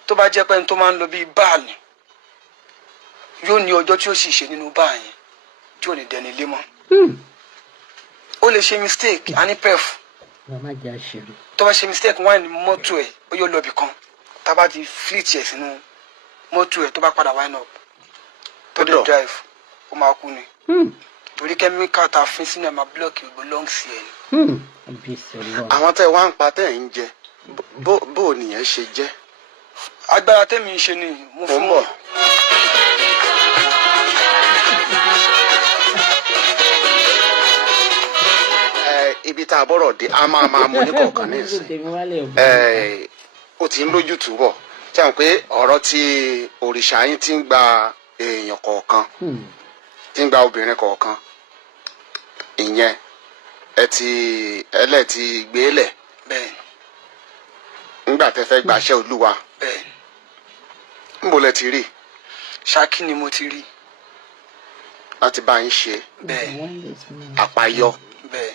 tó bá jẹ́ pé ẹni tó máa ń lọ bíi báàlì yóò ní ọjọ́ tí ó sì ṣe nínú báà yẹn tí ò ní dẹni lé mọ́ ó lè ṣe mistake a ní pef tó bá ṣe mistake wáìnì mọ́tò ẹ̀ ó yóò lọ bì kan tá a bá ti fleet ẹ̀ sínú mọ́tò ẹ̀ tó bá padà wáìnì up tó dé drive ó máa kú ni torí kẹ́míkà tá a fin sínú ẹ̀ máa blọ́ọ̀kì gbogbo lungs ẹ̀ ni. àwọn tẹ́ wá ń pa tẹ́ ń jẹ bó nìyẹn ṣe jẹ́. agbára tẹ́mi ń ṣe ni mo fún wọn. ibi tá a bọ̀rọ̀ dé a máa mú ní kọ̀ọ̀kan ní ìsìn ó ti ń lójú túbọ̀ tí a mọ̀ pé ọ̀rọ̀ tí òrìṣà yín ti ń gba èèyàn kọ̀ọ̀kan ti ń gba obìnrin kọ̀ọ̀kan ìyẹn ẹlẹ́ẹ̀tì gbélẹ̀ nígbà tẹ́ fẹ́ gbaṣẹ́ Olúwa Níbo lẹ ti rí? Ṣákí ni mo ti rí. Láti bá yín ṣe. Bẹ́ẹ̀. Àpáyọ. Bẹ́ẹ̀.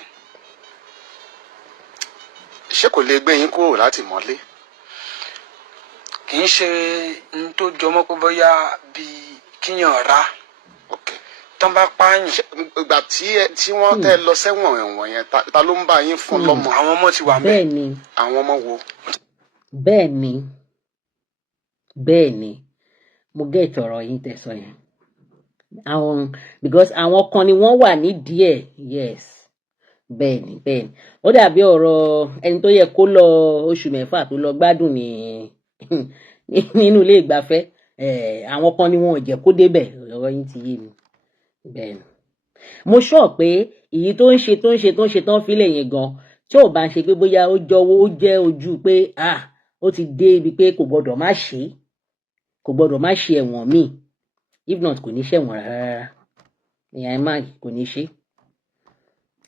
Ṣé kò lè gbé yín kúrò láti mọ́lé? Kì í ṣe n tó jọmọ́ pé bóyá bíi kíyàn rá. Okay. Tán bá pààyàn. Ìgbà tí wọ́n tẹ́ lọ sẹ́wọ̀n ẹ̀wọ̀n yẹn ta ló ń bá yín fún lọ́mọ? Àwọn ọmọ ti wà ńbẹ̀. Bẹ́ẹ̀ ni. Àwọn ọmọ wo? Bẹ́ẹ̀ ni. Bẹ́ẹ̀ ni. Mo gẹ́ ìtọ̀rọ̀ yín tẹ̀sán yẹn. Because àwọn kan ni wọ́n wà nídìí ẹ̀. Yes. Bẹ́ẹ̀ ni, bẹ́ẹ̀ ni. Ó dàbí ọ̀rọ̀ ẹni tó yẹ kó lọ oṣù 6 tó lọ gbádùn nínú ilé ìgbafẹ́. Àwọn kan ni wọn ò jẹ́ kó débẹ̀. Ọ̀rọ̀ yín ti yé mi. Bẹ́ẹ̀ ni. Mo sọ pé èyí tó ń ṣe tán fílẹ̀ yẹn gan tí ò bá ń ṣe pé bóyá ó jọ̀wọ́ ó jẹ́ ojú pé ó ti dé ibi pé kò gbọdọ̀ má ṣe ẹ̀wọ̀n míì. If not kò ní ṣẹ̀wọ̀n rárá. Ìyẹn kò ní ṣe.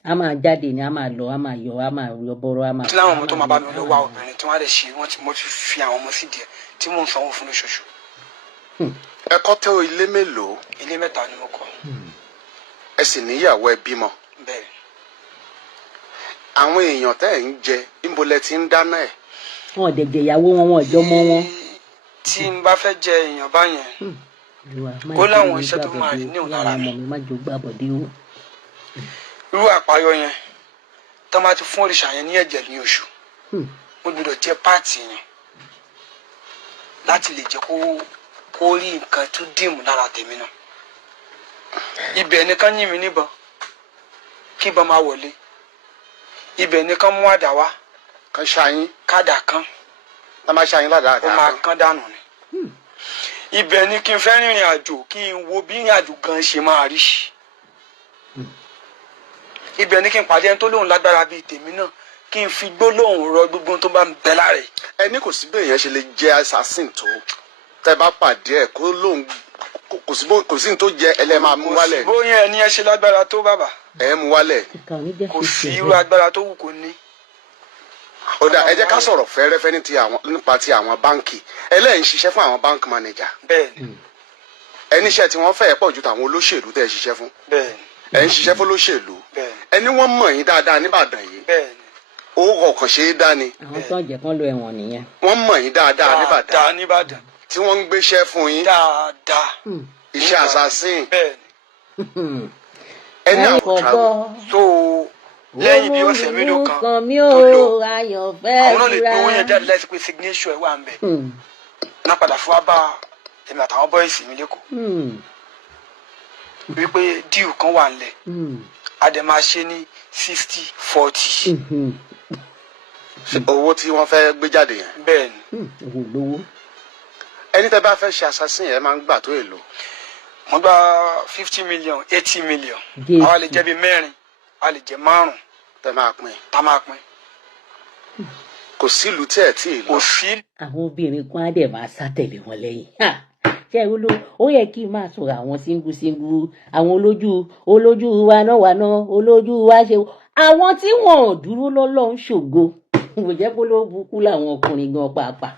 A máa jáde ni a máa lọ a máa yọ bọ́rọ̀ a máa. Tí láwọn ọmọ tó máa bá mi lọ wá obìnrin tí wọ́n á lè ṣe mo ti fi àwọn ọmọ sídìí ẹ̀ tí mò ń sanwó fún lóṣooṣù. Ẹ kọ́ tẹ́ ilé mélòó? Ilé 3 ni mo kọ́. Ẹ sì níyàwó ẹ bímọ. Bẹ́ẹ̀. Àwọn èèyàn tẹ́ ẹ̀ ń jẹ níbo lẹ ti ń dáná ẹ̀? Wọn ò dẹ̀jẹ̀ ìyàwó wọn ò jọ mọ́ wọn. Tí n bá fẹ́ jẹ èèyàn báyẹn ó láwọn iṣẹ́ tó máa rí ní òun lára mi. Irú àpáyọ yẹn tó máa ti fún òrìṣà yẹn ní ẹ̀jẹ̀ ní oṣù mo gbọ́dọ̀ jẹ páàtì yẹn láti lè jẹ́ kó rí nǹkan tó dìmú lára tèmi náà. Ibẹ̀ nìkan yín mi níbọn kí ìbọn máa wọlé. Ibẹ̀ nìkan mú àdá wá. Kan ṣáyín. Kádà kan. Tá máa ṣáyín ládàá. Ó máa kán dànù ni. Ibẹ̀ ni kí n fẹ́ rìnrìn àjò kí n wo bí ìrìn àjò gan ṣe máa rí. Ibẹ̀ ni kí n pàdé ẹni tó lóun lágbára bíi tèmi náà kí n fi gbólóhùn rọ gbogbo tó bá ń bẹ lára ẹ̀. Ẹni kò sí bí èèyàn ṣe lè jẹ́ assassin tó tẹ́ bá pàdé ẹ̀ kó lóun kò sí ní tó jẹ ẹlẹ́ máa mú wálẹ̀. Kò sí bóyá ẹni ẹ ṣe lágbára tó bàbá. Ẹ mú wálẹ̀. Kò sí irú agbára tó wù kó ní. Ó dà ẹ jẹ́ ká sọ̀rọ̀ fẹ́rẹ́fẹ́ nípa ti àwọn báǹkì. Ẹlẹ́yìn ṣiṣẹ́ fún àwọn bank manager. Bẹ́ẹ̀ni. Ẹni iṣẹ́ tí wọ́n fẹ́ pọ̀ ju tàwọn olóṣèlú tẹ́ ẹ ṣiṣẹ́ fún. Bẹ́ẹ̀ni. Ẹ ń ṣiṣẹ́ fún olóṣèlú. Bẹ́ẹ̀ni. Ẹni wọ́n mọ̀ yín dáadáa níbàdàn yìí. Bẹ́ẹ̀ni. Owó kọ̀ọ̀kan ṣe é dá ni. Àwọn tó ń jẹ́ kán lo ẹ̀wọ̀n nìyẹn. Wọ́n mọ̀ yín dáadáa níbàdàn. Dáadáa níbàdàn. Tí wọ́n ń gbéṣẹ́ fún yín. Dáadáa. Iṣẹ́ assassin. Bẹ́ẹ̀ni. Ẹni àwọn travel. So lẹ́yìn bí ọ̀sẹ̀ mélòó kan tó lọ àwọn náà lè gbowó yẹn jáde láti pé signature ẹ̀ wà ń bẹ̀. Náà padà fún wa bá èmi àtàwọn bọ́ìsì mi lẹ́kọ̀ọ́. Wípé díù kan wà nílẹ̀ a dẹ̀ máa ṣe ní 60-40. Owó tí wọ́n fẹ́ gbé jáde yẹn. Bẹ́ẹ̀ni. Ẹni tẹ́ bá fẹ́ ṣe assassin yẹn máa ń gbà tó èlò. Mo gba 50 million 80 million. Àwa lè jẹ́ bí 4 a lè jẹ́ 5. Tẹ́ máa pín. Tá máa pín. Kò sí ìlú tí ẹ̀ tí ì lọ. Kò sí. Àwọn obìnrin kan á dẹ̀ máa sá tẹ̀lé wọn lẹ́yìn. Ṣé ó yẹ kí n máa sọ̀rọ̀ àwọn single àwọn olójú wa náà olójú wa ṣe àwọn tí wọn ò dúró lọ́lọ́run ṣògo kò jẹ́ pé ló bukú làwọn ọkùnrin gan pàápàá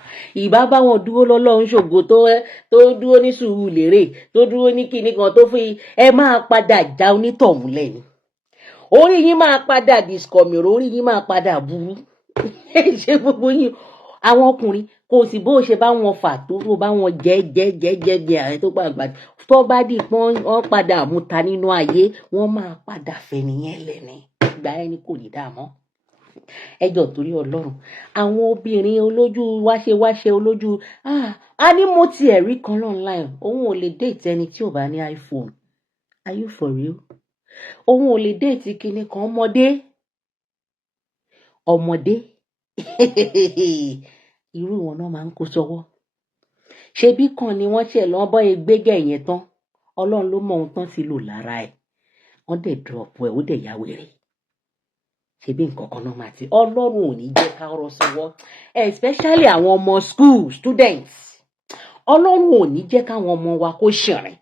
ìbá bá wọn dúró lọ́lọ́run ṣògo tó dúró ní Sùúrùlérè tó dúró ní kíní kan tó fi ẹ máa padà já onítọ̀hún lẹ́nu orí yín máa padà discomiro orí yín máa padà burú ṣe gbogbo yín àwọn ọkùnrin kò sí bó ṣe bá wọn fà tó bá wọn jẹ bí ààrẹ tó gbàgbà tó bá dì pọ́n wọ́n padà múta nínú ayé wọ́n máa padà fẹ́ nìyẹn lẹ́ni ìgbà ẹni kò ní dààmú ẹjọ́ torí Ọlọ́run àwọn obìnrin olójú wáṣẹ olójú a ní mo tiẹ̀ rí kan online òun ò lè date ẹni tí ò bá ní iPhone are you for real òun ò lè date kinní kan ọmọdé irú wọn náà máa ń kó sọ́wọ́ ṣebí kan ni wọ́n ṣe lọ bọ́ egbégẹ̀ yẹn tán Ọlọ́run ló mọ ohun tán ti lò lára ẹ̀ wọ́n dẹ̀ drop ẹ̀ ó dẹ̀ ya wèrè ṣebí nǹkan kan náà máa ti Ọlọ́run ò ní jẹ́ ká rọ́ sọ́wọ́ especially àwọn ọmọ school students Ọlọ́run ò ní jẹ́ káwọn ọmọ wa kó ṣìrìn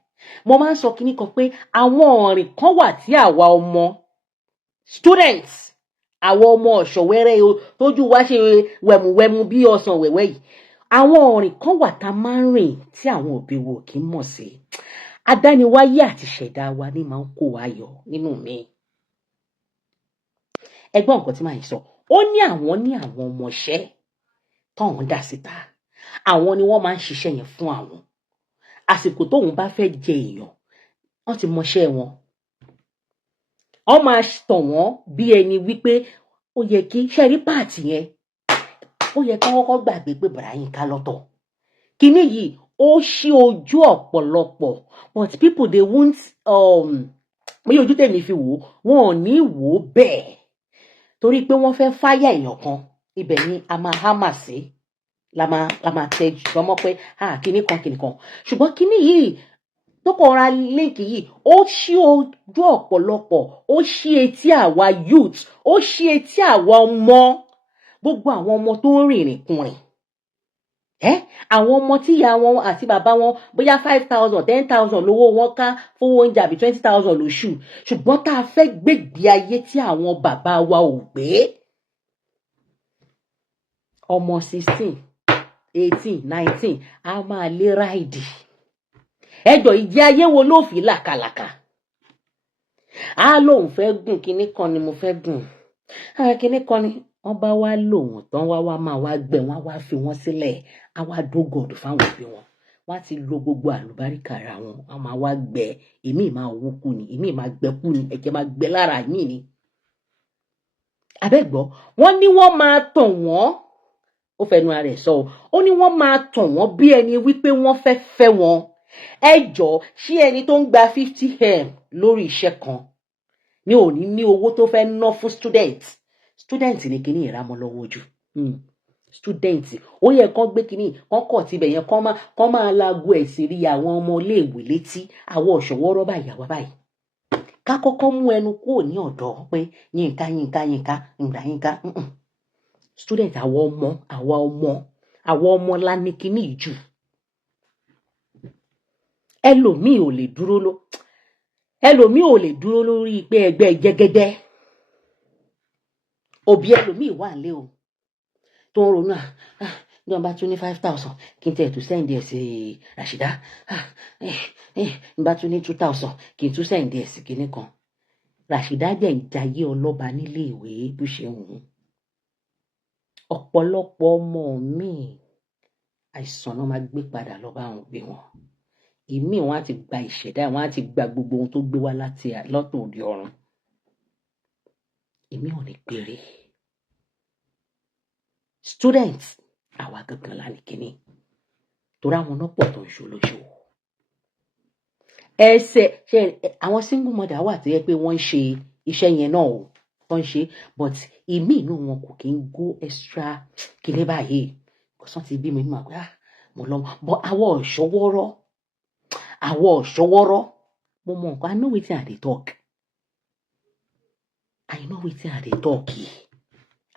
mo máa ń sọ kinní kan pé àwọn ọ̀rìn kan wà tí àwa ọmọ students àwọn ọmọ ọ̀ṣọ̀wẹ́rẹ́ tójú wa ṣe wẹ̀mùwẹ̀mù bí ọsàn wẹ̀wẹ́ yìí àwọn ọ̀rìn kan wà tá máa ń rìn tí àwọn òbí wo kì í mọ̀ sí. Adániwáyé àti ṣẹ̀dá wa ní máa ń kó wa yọ nínú mi. Ẹgbọ́n nǹkan tí màá sọ, ó ní àwọn ọmọọṣẹ́ tóun dá síta. Àwọn ni wọ́n máa ń ṣiṣẹ́ yẹn fún àwọn. Àsìkò tóun bá fẹ́ jẹ èèyàn, wọ́n ti mọṣẹ́ wọn. Wọ́n máa tàn wọ́n bí ẹni wípé ó yẹ kí ṣẹ́rí páàtì yẹn, ó yẹ kí wọ́n kọ́kọ́ gbàgbé pé bàrà Yínká lọ́tọ̀. Kíní yìí ó ṣí ojú ọ̀pọ̀lọpọ̀, but people they won't bí ojú tèmi fi wò, wọn ò ní wò bẹ́ẹ̀. Torí pé wọ́n fẹ́ fáyà èèyàn kan, ibẹ̀ ni a máa hámà sí. La máa tẹ jọmọ́ pé kíní kan. Ṣùgbọ́n kíní yìí tó kàn ra líǹkì yìí, ó ṣí ojú ọ̀pọ̀lọpọ̀, ó ṣí etí àwa youth, ó ṣí etí àwa ọmọ, gbogbo àwọn ọmọ tó ń rìnrìn kùnrin. Àwọn ọmọ tí ìyá wọn àti bàbá wọn bóyá 5,000, 10,000 lówó wọn ká fún oúnjẹ àbí 20,000 lóṣù. Ṣùgbọ́n tá a fẹ́ gbégbé ayé tí àwọn bàbá wa ò gbé. Ọmọ 16, 18, 19 a máa lé ráìdì. Ẹjọ́ ìjẹ́ ayé wo ló fi làkàlàkà? Á lóun fẹ́ gùn, kíní kan ni mo fẹ́ gùn. Kíní kan ni wọ́n bá wá lò wọ́n tán, wá máa wá gbẹ, wọ́n wá fi wọ́n sílẹ̀, á wá dógòdù fáwọn òbí wọn. Wọ́n á ti lo gbogbo àlùbáríkà ara wọn, wọ́n máa wá gbẹ, èmi máa wú kú ni, èmi máa gbẹ kú ni, ẹ̀jẹ̀ máa gbẹ lára mi ni. Abẹ́gbọ́, wọ́n ní wọ́n máa tàn wọ́n, ó fẹnu ara ẹ̀ sọ, ó ní wọ́n máa tàn wọ́n bí ẹni wípé wọ́n fẹ́ fẹ́ wọn. Ẹjọ́ ṣé ẹni tó ń gba 50M lórí iṣẹ́ kan ni ò ní owó tó fẹ́ ná fún student ní kíní ìrámọ́ lọ́wọ́ jù. Student ó yẹ kán gbé kíní kán kọ̀ tibẹ̀ yẹn kán máa lago ẹ̀ sí rí àwọn ọmọ iléèwé létí, àwọn ọ̀ṣọ́wọ́rọ́ báyìí àwa báyìí. Ká kọ́kọ́ mú ẹnu kúrò ní ọ̀dọ̀ pé Yínká. Student àwa ọmọ la ní kíní jù. Ẹlòmíì ò lè dúró lórí pé ẹgbẹ́ jẹ́gẹ́dẹ́. Òbí ẹlòmíì wà nílé o tó ń ronú ní ọba tún ní 5,000 kí n tẹ̀ tún sẹ́ǹdì ẹ̀ sí Ràṣídá, ní bá tún ní 2,000 kí n tún sẹ́ǹdì ẹ̀ sí kíní kan. Ràṣídá jẹ́ ń jayé ọlọ́ba nílé ìwé bó ṣe wù ú. Ọ̀pọ̀lọpọ̀ ọmọ mi àìsàn náà máa gbé padà lọ bá àwọn òbí wọn. Ìmí wọn á ti gba ìṣẹ̀dá, wọn á ti gba gbogbo ohun tó gbé wá láti lọ́tọ̀ òde ọ̀run. Ìmí ò ní péré. Student àwa gangan la ní kíní. Torí àwọn náà pọ̀ tó ń ṣolóṣo. Àwọn single mother wà tó yẹ pé wọ́n ń ṣe iṣẹ́ yẹn náà o, wọ́n ń ṣe, but ìmí inú wọn kò kí ń go extra kíní báyìí. Kọ́sán ti bí mi nínú àgbà, mo lọ mọ̀. But àwọn ọ̀ṣọ́wọ́rọ́, mo mọ nǹkan, I know wetin I dey talk.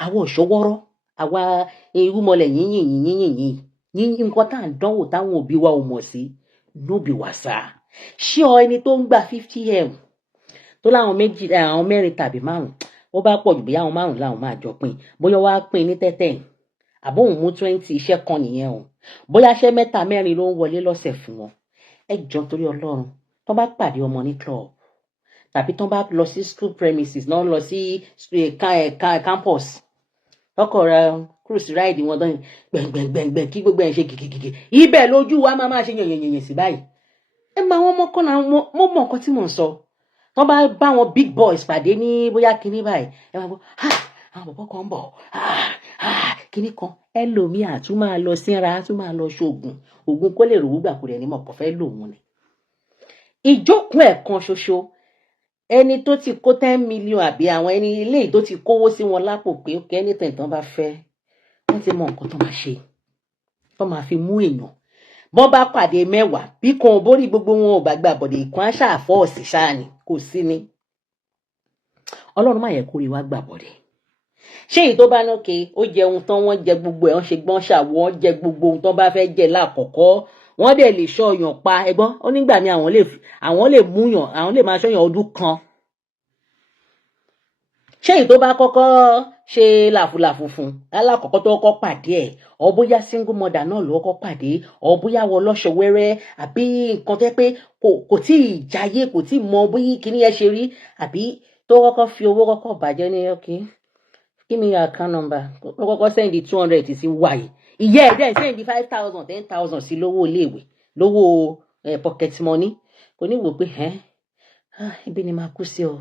Àwọn ọ̀ṣọ́wọ́rọ́, àwa irúmọlẹ̀ yínyìn nǹkan tá à ń dánwò táwọn òbí wa ò mọ̀ sí, no be wàsá. Ṣé ẹni tó ń gba 50M tó láwọn mẹ́rin tàbí 5, ó bá pọ̀ jù bí àwọn 5 láwọn máa jọ pín, bóyá wá pín ní 10, àbóhùn mú 20, iṣẹ́ kan nìyẹn o. Bóyá iṣẹ́ 3, 4 ló ń wọlé lọ́sẹ̀ fún wọn. Ẹ jọ̀ọ́ torí Ọlọ́run, tó bá pàdé ọmọ ní club tàbí tó bá lọ sí school premises náà, lọ sí campus, ọkọ̀ ra cruise ride wọn dán gbẹ̀ngbẹ̀ngbẹ̀ kí gbogbo ẹ̀ ṣe gègègègè, ibẹ̀ lójú wa máa ṣe yẹ̀yẹ̀yẹ̀ sí báyìí. Ẹ máa wọn mọ́kàn náà, mo mọ nǹkan tí mò ń sọ. Tó bá bá wọn big boys pàdé ní bóyá kíní báyìí, ẹ máa gbọ́ àwọn bàbá kan ń bọ̀ kíní kan. Ẹlòmíì àtún máa lọ sínra, àtún máa lọ ṣoògùn kó lè rówó gbà kó rẹ̀ ní mọ̀ kó fẹ́ lò wọ́n ni. Ìjókòó ẹ̀kan ṣoṣo, ẹni tó ti kó 10 million àbí àwọn ẹni ilé tó ti kówó sí wọn lápò pé ó kẹ́ anything tán bá fẹ́, wọ́n ti mọ nǹkan tó máa ṣe, tó máa fi mú èèyàn. Bọ́n bá pàdé 10, bí kan ò borí gbogbo wọn ò bá gbà bọ̀dẹ̀, ìkan àṣà àfọ́ọ̀sì ṣáà ni, kò sí ni. Ọlọ́run má yẹ kó rí wá gbà bọ̀dẹ̀. Ṣé èyí tó bá lókè ó jẹun tán, wọ́n jẹ gbogbo ẹ̀, wọ́n ṣe gbọ́n ṣàwọ́, wọ́n jẹ gbogbo ohun tó bá fẹ́ jẹ lákọ̀ọ́kọ́, wọ́n dẹ̀ lè ṣọ́yàn pa ẹgbọ́n. Ó nígbà mi àwọn lè múyàn, àwọn lè máa ṣọ́yàn ọdún kan. Ṣé èyí tó bá kọ́kọ́ ṣe làfùlàfù fún alákọ̀ọ́kọ́ tó kọ́ pàdé ẹ̀ ọ bóyá single mother náà ló kọ́ pàdé ọ bóyá wọ lọ́ṣọ wẹ́rẹ́ àbí nǹkan tẹ́ pé kò tí ì jayé kò tí ì mọ bóyá kíní ẹ ṣe rí àbí tó kọ́kọ́ fi owó kọ́kọ́ bàjẹ́ ní okay give me your account number ó kọ́kọ́ send 200 sí wáyé ìyá ẹ̀ dẹ̀ send 5,000 10,000 sí lówó iléèwé lówó pocket money kò ní wò pé ibi ni màá kú sí o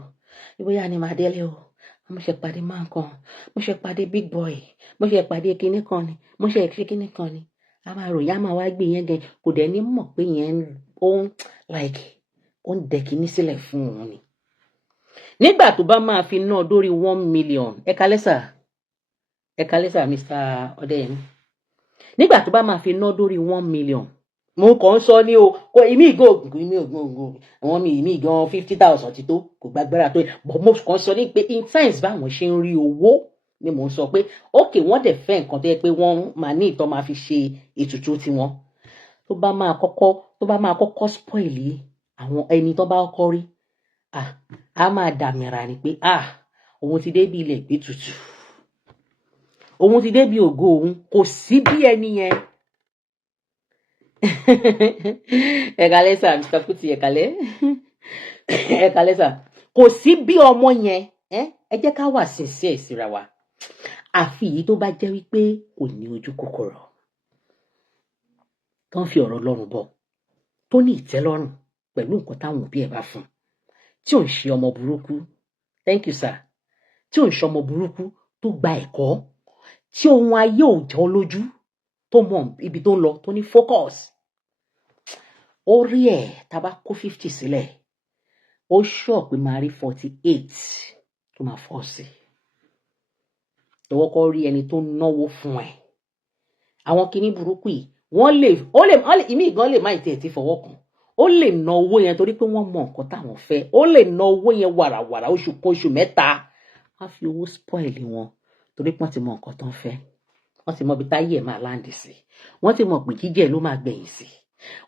bóyá ni màá délé o mo ṣe pàdé máa kan mo ṣe pàdé big boy mo ṣe pàdé kinní kan ni mo ṣe ṣe kinní kan ni a máa ròyìn a máa wá gbé yẹn gan kò dẹ̀ ní mọ̀ pé yẹn ó ń dẹ̀ kinní sílẹ̀ fún òun ni. nígbà tó bá máa fi ná dórí 1 million ẹ kalẹ́ sà Mr. Ọdẹ́yẹmí nígbà tó bá máa fi ná dórí 1 million mo kàn ń sọ ní o kò ìmí àwọn ìmí gan 50,000 ti tó kò gbàgbára tó but mo kàn ń sọ ní pé in times báwọn ṣe ń rí owó ni mo ń sọ pé okay wọ́n dẹ̀ fẹ́ nǹkan tó yẹ pé wọ́n máa ní ìtọ́ máa fi ṣe ètùtù tiwọn tó bá máa kọ́kọ́ spoil àwọn ẹni tó bá kọ́kọ́ rí a máa dàmìrà ni pé òun ti dé bí ilẹ̀ gbé tutù òun ti dé bí ògo òun kò sí bí ẹni yẹn ẹ̀kálẹ́ sà Mr. Kuti ẹ̀kálẹ́ sà kò sí bí ọmọ yẹn ẹ jẹ́ ká wà sincere síra wa àfi èyí tó bá jẹ́ wípé kò ní ojú kòkòrò tó ń fi ọ̀rọ̀ lọ́rùn bọ̀ tó ní ìtẹ́lọ́rùn pẹ̀lú nǹkan táwọn òbí ẹ̀ bá fún tí ò ń ṣe ọmọ burúkú thank you sir tí ò ń ṣe ọmọ burúkú tó gba ẹ̀kọ́ tí ohun ayé ò jọ lójú tó mọ ibi tó ń lọ tó ní focus ó rí ẹ̀ tá bá kó 50 sílẹ̀ ó ṣọ́ pé máa rí 48 tó máa fọ́ sí tọwọ́ kọ́ rí ẹni tó náwó fún ẹ̀ àwọn kinní burúkú yìí wọ́n lè ìmí gan lè má ì tiẹ̀ ti fọwọ́ kàn ó lè ná owó yẹn torí pé wọ́n mọ nǹkan táwọn fẹ́ ó lè ná owó yẹn wàràwàrà oṣù kan oṣù mẹ́ta á fi owó spoil wọn torí pé wọ́n ti mọ nǹkan tó ń fẹ́ wọ́n ti mọ ibi táyé ẹ̀ máa láǹdì sí wọ́n ti mọ̀ pé jíjẹ́ ló máa gbẹ̀yìn sí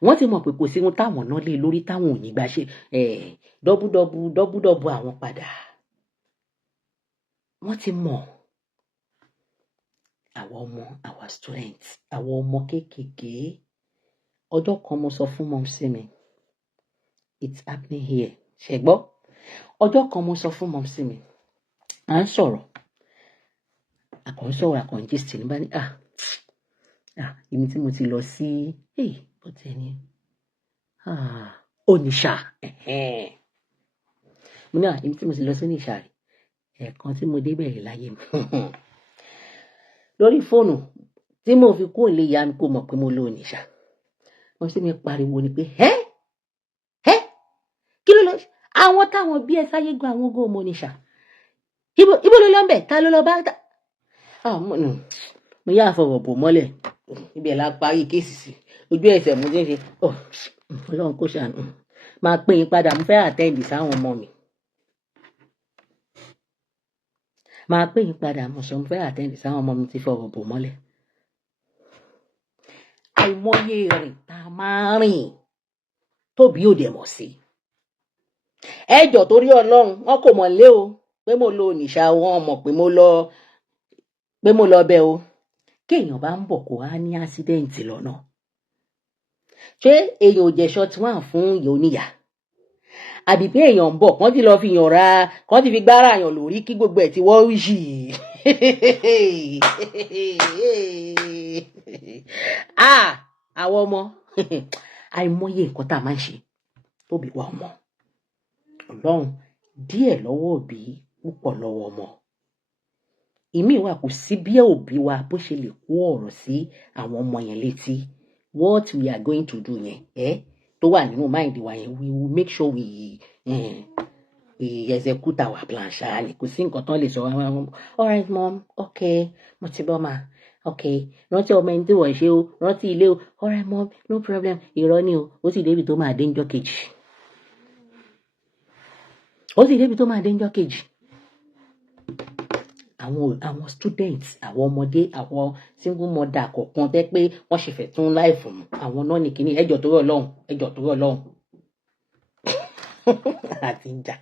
wọ́n ti mọ̀ pé kò sí ohun táwọn náà lé lórí táwọn ò ní gbà ṣe dọ́búdọ́bù àwọn padà wọ́n ti mọ̀ àwa students àwọn ọmọ kéékèèké ọjọ́ kan mo sọ fún mọ́mísí mi it's happening here ṣẹ̀gbọ́ ọjọ́ kan mo sọ fún mọ́mísí mi à ń sọ̀rọ̀ àkànjísì tí ní bá ní èmi tí mo ti lọ sí bọ́tẹ́ ni Onitsha mo ní èmi tí mo ti lọ sí Onitsha rẹ̀ ẹ̀ẹ̀kan tí mo débẹ̀ rí láyé mi lórí fóònù tí mo fi kó lè ya mi kó mọ̀ pé mo lọ Onitsha wọ́n sì mi pariwo ni pé kí ló lọ àwọn táwọn bí ẹ sáyé gan àwọn ogún ọmọ Onitsha ibo ló lọ ń bẹ̀ ta ló lọ bá ta mo yá àfọwọ́ bò mọ́lẹ̀ ibẹ̀ la parí kéèsì sí ojú ẹsẹ̀ mo ti ń ṣe Ọlọ́run kó ṣàánú máa pín in padà mo fẹ́ àtẹ́ǹdì sáwọn ọmọ mi máa pín in padà mo fẹ́ àtẹ́ǹdì sáwọn ọmọ mi ti fọwọ́ bò mọ́lẹ̀ àìmọye rìn tá a máa rìn tóbi ò dẹ̀ mọ̀ sí ẹjọ́ torí Ọlọ́run wọn kò mọ̀ lé o pé mo lọ Onitsha wọn mọ̀ pé mo lọ bẹ̀ o kéèyàn bá ń bọ̀ kó á ní ásídẹ́ǹtì lọ́nà ṣé èèyàn ò jẹ́ short one fún ìyá oníyà àbí pé èèyàn ń bọ̀ kán ti lọ fi yàn ra kán ti fi gbára yàn lórí kí gbogbo ẹ̀ ti wọ́ yì àwọn ọmọ àìmọye nǹkan tá a máa ń ṣe tóbi wá ọmọ Ọlọ́run díẹ̀ lọ́wọ́ òbí púpọ̀ lọ́wọ́ ọmọ ìmí wa kò sí bí òbí wa bó ṣe lè kó ọ̀rọ̀ sí àwọn ọmọ yẹn létí what we are going to do yẹn tó wà nínú mind wa yẹn we will make sure we execute our plan ṣáà ni kò sí nǹkan tán lè sọ all right mom okay mo ti bọ́ ma okay rántí ọmọ ẹni tí wọ́n ṣe o rántí ilé o all right mom no problem irọ́ ni o ó sì débi tó máa dé ńjọ́ kejì àwọn students àwọn ọmọdé àwọn single mother kọ̀ọ̀kan tẹ́ pé wọ́n ṣe fẹ́ tún láìfù mu àwọn náà ní kíní ẹjọ́ tó rọ̀ lọ́hùn àti ìjà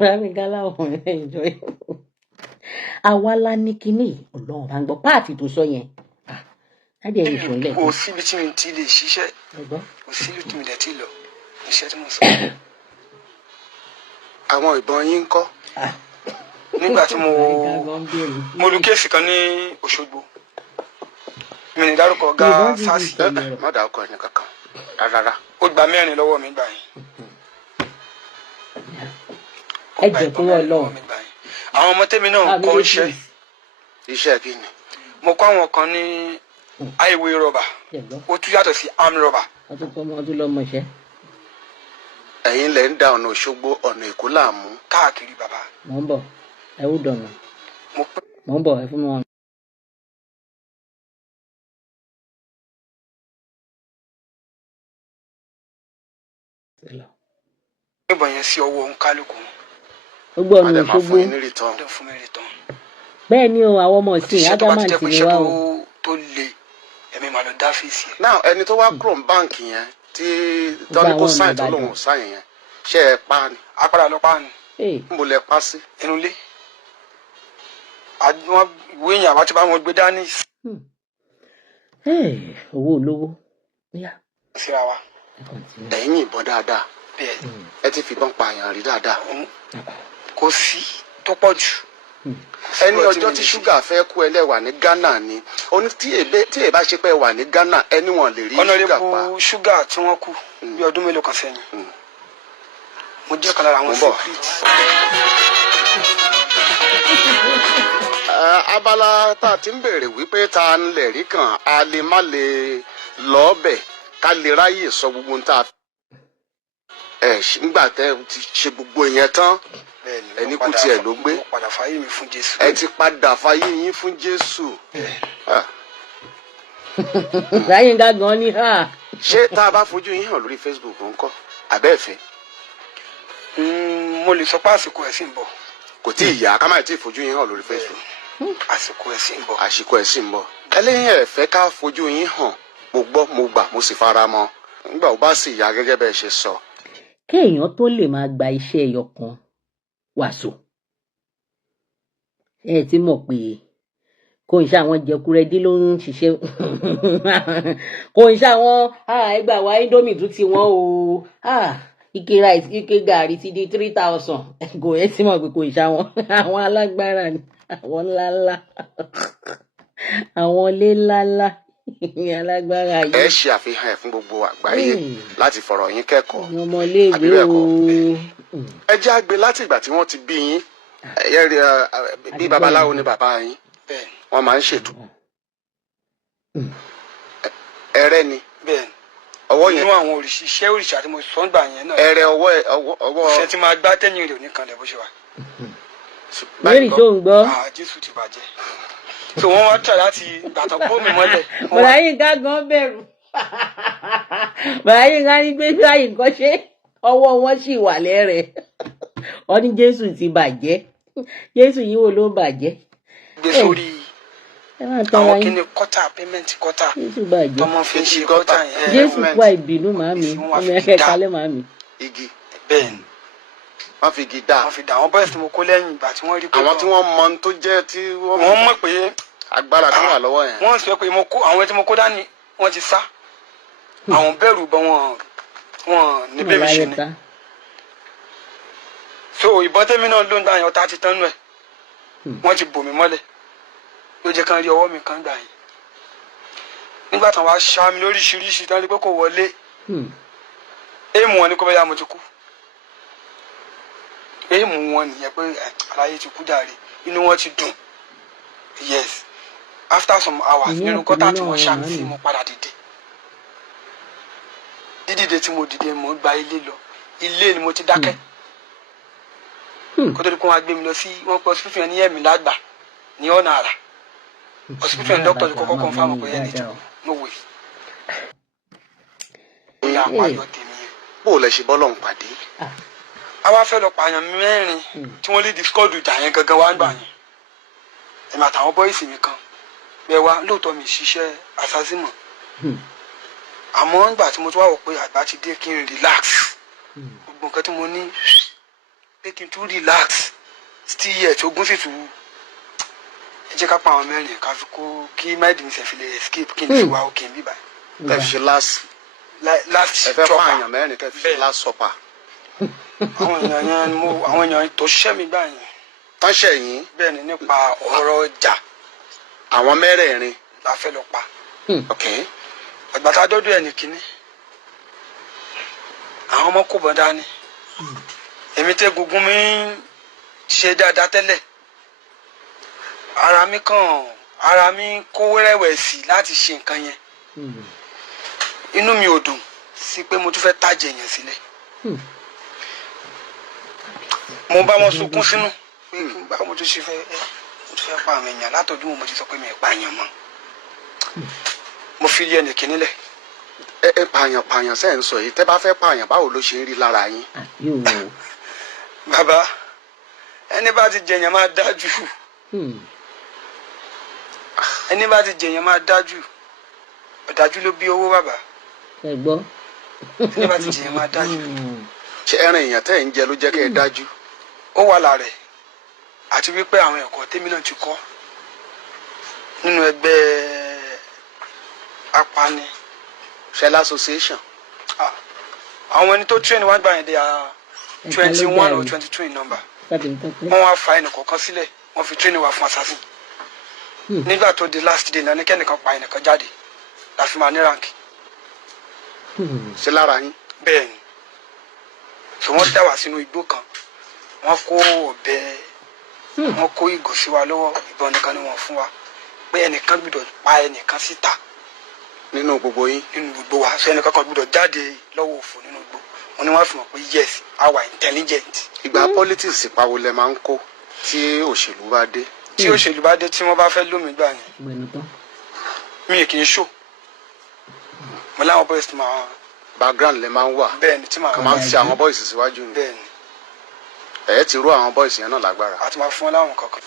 rámi gáláwọ̀ ẹ̀jọ́ àwa la ní kinní Ọlọ́run bá ń gbọ́ páàtì tó sọ yẹn láti ẹ̀yìn ìṣòro lẹ̀. kò síbi tí mi ti lè ṣiṣẹ́ kò síbi tí mi dẹ̀ ti lọ iṣẹ́ tí mo sọ. àwọn ìbọn yín ń kọ́. nígbà tí mo lu kéèsì kan ní Òṣogbo mi ní dárúkọ ọ̀gá sars. má dárúkọ ẹni kankan rárá. ó gba 4 lọ́wọ́ mi gbà yín. ẹ jẹ́ kúrò Ọlọ́run. àwọn ọmọ tèmi náà kọ́ iṣẹ́. iṣẹ́ kí ni. mo kọ́ àwọn kan ní highway rọ́bà ó tún yàtọ̀ sí arm rọ́bà. ọdún lọ́mọ iṣẹ́. ẹ̀yin lẹ ń da ọ̀nà Òṣogbo ọ̀nà Èkó láàmú. káàkiri bàbá. mò ń bọ̀ ẹ ó dọ̀nà mò ń bọ̀ ẹ fún mi wọn. ìbọn yẹn sí ọwọ́ òǹkálùkù. gbogbo ọ̀nà Òṣogbo bẹ́ẹ̀ ni o àwọn ọmọ ìsìn adamant ni wá o. tó le ẹ̀mí màá lọ dá fèsì ẹ̀. náà ẹni tó wá kúrò ní báǹkì yẹn tí tọ́ni kó sáyìn tó lòun sáyìn yẹn ṣe é pa ni. apàdà lọ pa ni. n bò lẹ pa sí. inú ilé wọn ìwé yẹn àwa ti bá wọn gbé dání. owó olówó. síra wa. ẹ̀yin ìbọn dáadáa ẹ ti fìbọn pààyàn rí dáadáa. kò sí tó pọ̀ jù. ẹni ọjọ́ tí ṣúgà fẹ́ kú ẹlẹ́wà ní Ghana ni oní tí èbá ṣe pé wà ní Ghana ẹni wọn lè rí ṣúgà pa. ọ̀nàrẹ́bù ṣúgà tí wọ́n kú bí ọdún mélòó kan sẹ́yìn mo jẹ́ kan lára àwọn secret. abala tá a ti ń béèrè wípé ta ń lè rí kan a lè má lè lọ ọbẹ̀ ká lè ráyè sọ gbogbo ohun tá a nígbà tẹ́ ti ṣe gbogbo ìyẹn tán ẹni kú tiẹ̀ ló gbé ẹ ti padà fáyé yín fún Jésù. láyé gángan ní ha. ṣé tá a bá fojú yín hàn lórí Facebook ńkọ́ àbẹ́ẹ̀fẹ́. mo lè sọ pé àsìkò ẹ̀ sì ń bọ̀. kò tí ì yá ká má tí ì fojú yín hàn lórí Facebook. àsìkò ẹ̀ sì ń bọ̀. àsìkò ẹ̀ sì ń bọ̀. ẹlẹ́yìn ẹ̀ fẹ́ ká fojú yín hàn mo gbọ́ mo gbà mo sì fara mọ́ nígbà ó bá sì yá gẹ́gẹ́ bẹ́ẹ̀ ṣe sọ. kéèyàn tó lè máa gba iṣẹ́ ẹyọ kan wàásù ẹ ti mọ̀ pé kò ń ṣe àwọn jẹkúrẹ́dí ló ń ṣiṣẹ́ kò ń ṣe àwọn ẹgbà wa indomie tún ti wọ́n o ike rice ike gàrí ti di 3,000 kò ẹ ti mọ̀ pé kò ń ṣe àwọn alágbára ni àwọn ńláńlá àwọn ilé ńláńlá ní alágbára yìí. ẹ ṣe àfihàn ẹ fún gbogbo àgbáyé láti fọ̀rọ̀ yín kẹ́kọ̀ọ́ ọmọléèwé o. ẹ jẹ́ àgbẹ̀ láti ìgbà tí wọ́n ti bí yín bí babaláwo ni bàbá yín wọ́n máa ń ṣètò ẹrẹ́ ni ọwọ́ yẹn inú àwọn òrìṣẹ́ òrìṣà tí mo sọ ń gbà yẹn náà ẹrẹ́ ọwọ́ ṣe ti máa gbá tẹ́yìn rẹ̀ oníkanlẹ̀ bó ṣe wà. lórí tó ń gbọ́. Jésù ti bàjẹ́ so wọ́n wá tẹ̀ láti gbàtàn bómi mọ́lẹ̀. bọ̀dá Yínká gan bẹ̀rù bọ̀dá Yínká ní pé báyìí nǹkan ṣe ọwọ́ wọn sì wà lẹ́rẹ̀ẹ́ wọ́n ní Jésù ti bàjẹ́ Jésù yìí wo ló ń bàjẹ́. gbé sórí àwọn kíni kọ́tà payment kọ́tà tọmọ fi ṣe kọ́tà yẹn. Jésù kú àìbínú màmí ọmọ ẹ̀kẹ́ kalẹ̀ màmí. igi bẹ́ẹ̀ ni wọ́n fi igi dá. wọ́n fi dá àwọn bọ́ọ̀sì tí mo kó lẹ́yìn ìgbà tí wọ́n rí pé. àwọn tí wọ́n mọ tó jẹ́ tí wọ́n mọ̀ pé agbára tó wà lọ́wọ́ yẹn. wọ́n sọ pé àwọn tí mo kó dání wọ́n ti sá àwọn bẹ̀rù bọ́ wọn ní bẹ́ẹ̀ mi ṣe ni. so ìbọn tẹ́mi náà ló ń dá àyàn ọ̀tá ti tán nù ẹ̀ wọ́n ti bò mí mọ́lẹ̀ ló jẹ́ kán rí ọwọ́ mi kan gbà yín nígbà tí wọ́n wá ṣá mi lóríṣiríṣi tán rí pé kò wọlé èèmù wọn ni kó bẹ́ẹ̀ yá mo ti kú èèmù wọn nìyẹn pé aláyé ti kú jàre inú wọn ti dùn yes after some hours nínú kọ́tà tí wọ́n ṣá mi sí mo padà dìde dídìde tí mo dìde mo gba ilé lọ ilé ni mo ti dákẹ́ kó tó di kó wọn gbé mi lọ sí wọn pé hospital yẹn ní ẹ̀mí lágbà ní ọ̀nà àrà hospital yẹn doctor ti kọ́kọ́ confirm pé ẹni tó no way. ó yà àpáyọ tèmi yẹn. bó o lè ṣe bọ́lọ̀ ń pàdé. a wá fẹ́ lọ pààyàn 4 tí wọ́n lè discord ìjà yẹn gangan wá gbà yẹn èmi àtàwọn bọ́ìsì mi kan bẹ́ẹ̀ wá lóòótọ́ mi ṣiṣẹ́ àsásímọ̀ àmọ́ nígbà tí mo tún wá wò pé àgbà ti dé kí n relax gbogbo nǹkan tí mo ní pé kí n tún relax still yet ogun sì tún jẹ́ ká pa àwọn mẹ́rin ká fi kó kí máìdì ṣe fi lè escape kí n fi wá òkè níbí báyìí. Kẹ́ fi ṣe last ẹ fẹ́ pa àyàn mẹ́rin kẹ́ fi ṣe last supper. àwọn èèyàn tó ṣẹ́ mi gbà yẹn. Tán ṣẹ̀ yín. Bẹ́ẹ̀ ni nípa ọ̀rọ̀ ọjà. Àwọn mẹ́rẹ̀ẹ̀rin. La fẹ́ lọ pa. Ok. Àgbà tá a dọ́dọ̀ ẹ̀ ní kínní. Àwọn ọmọ kò bọ̀ dání. Èmi tẹ́ gungun mi ṣe dáadáa tẹ́lẹ̀. Ara mi kó wẹ́rẹ́wẹ̀sì láti ṣe nǹkan yẹn. Inú mi ò dùn sí pé mo tún fẹ́ tàjẹ̀ èèyàn sílẹ̀. Mo bá wọn sunkún sínú pé báwo mo tún ṣe fẹ́ pa àwọn èèyàn látọ̀dún mo ti sọ pé mi ò pa èèyàn mọ́. Mo fi yẹ ẹnìkíní lẹ̀. Ẹ pààyàn sẹ́ ń sọ yìí tẹ́ bá fẹ́ pààyàn báwo ló ṣe ń rí lára yín. Bàbá ẹni bá ti jẹyàn máa dájú. Ẹni bá ti jẹyàn máa dájú. Ọ̀dájú ló bí owó bàbá. Ẹ gbọ́. Ẹni bá ti jẹyàn máa dájú. Ṣé ẹran èèyàn tẹ́ ń jẹ ló jẹ́ kẹ́ ẹ dájú? Ó wà lára ẹ̀ àti wípé àwọn ẹ̀kọ́ tèmi náà ti kọ́ nínú ẹgbẹ́ apani. Shell Association. Àwọn ẹni tó train wá gbà yẹn dé 21 or 22 in number. Wọ́n wá fa ẹnì kọ̀ọ̀kan sílẹ̀ wọ́n fi train wá fún assassin. Nígbà tó di last day náà ní kẹ́nìkan pa ẹnìkan jáde la fi máa ní rank. Ṣé lára yín? Bẹ́ẹ̀ ni. So wọ́n dá wa sínú igbó kan wọ́n kó ọ̀bẹ wọ́n kó ìgò sí wa lọ́wọ́ ìbọn nìkan ni wọ́n fún wa pé ẹnìkan gbọ́dọ̀ pa ẹnìkan síta. Nínú gbogbo yín. Nínú gbogbo wa so ẹnìkan kan gbọ́dọ̀ jáde lọ́wọ́ òfò nínú gbogbo wọn ni wọ́n fi mọ̀ pé yes our intelligent. Ìgbà politics ìpawó lẹ máa ń kó tí òṣèlú bá dé. Tí òṣèlú bá dé tí wọ́n bá fẹ́ lómi gbà yẹn mi kì í ṣó mo láwọn boys tí máa. Background lẹ máa ń wà. Bẹ́ẹ̀ni tí màá. Kàn máa ń fi àwọn boys síwájú ni. Bẹ́ẹ̀ni. Ẹ ti rú àwọn boys yẹn náà lágbára. A ti máa fún wọn láwọn kankan.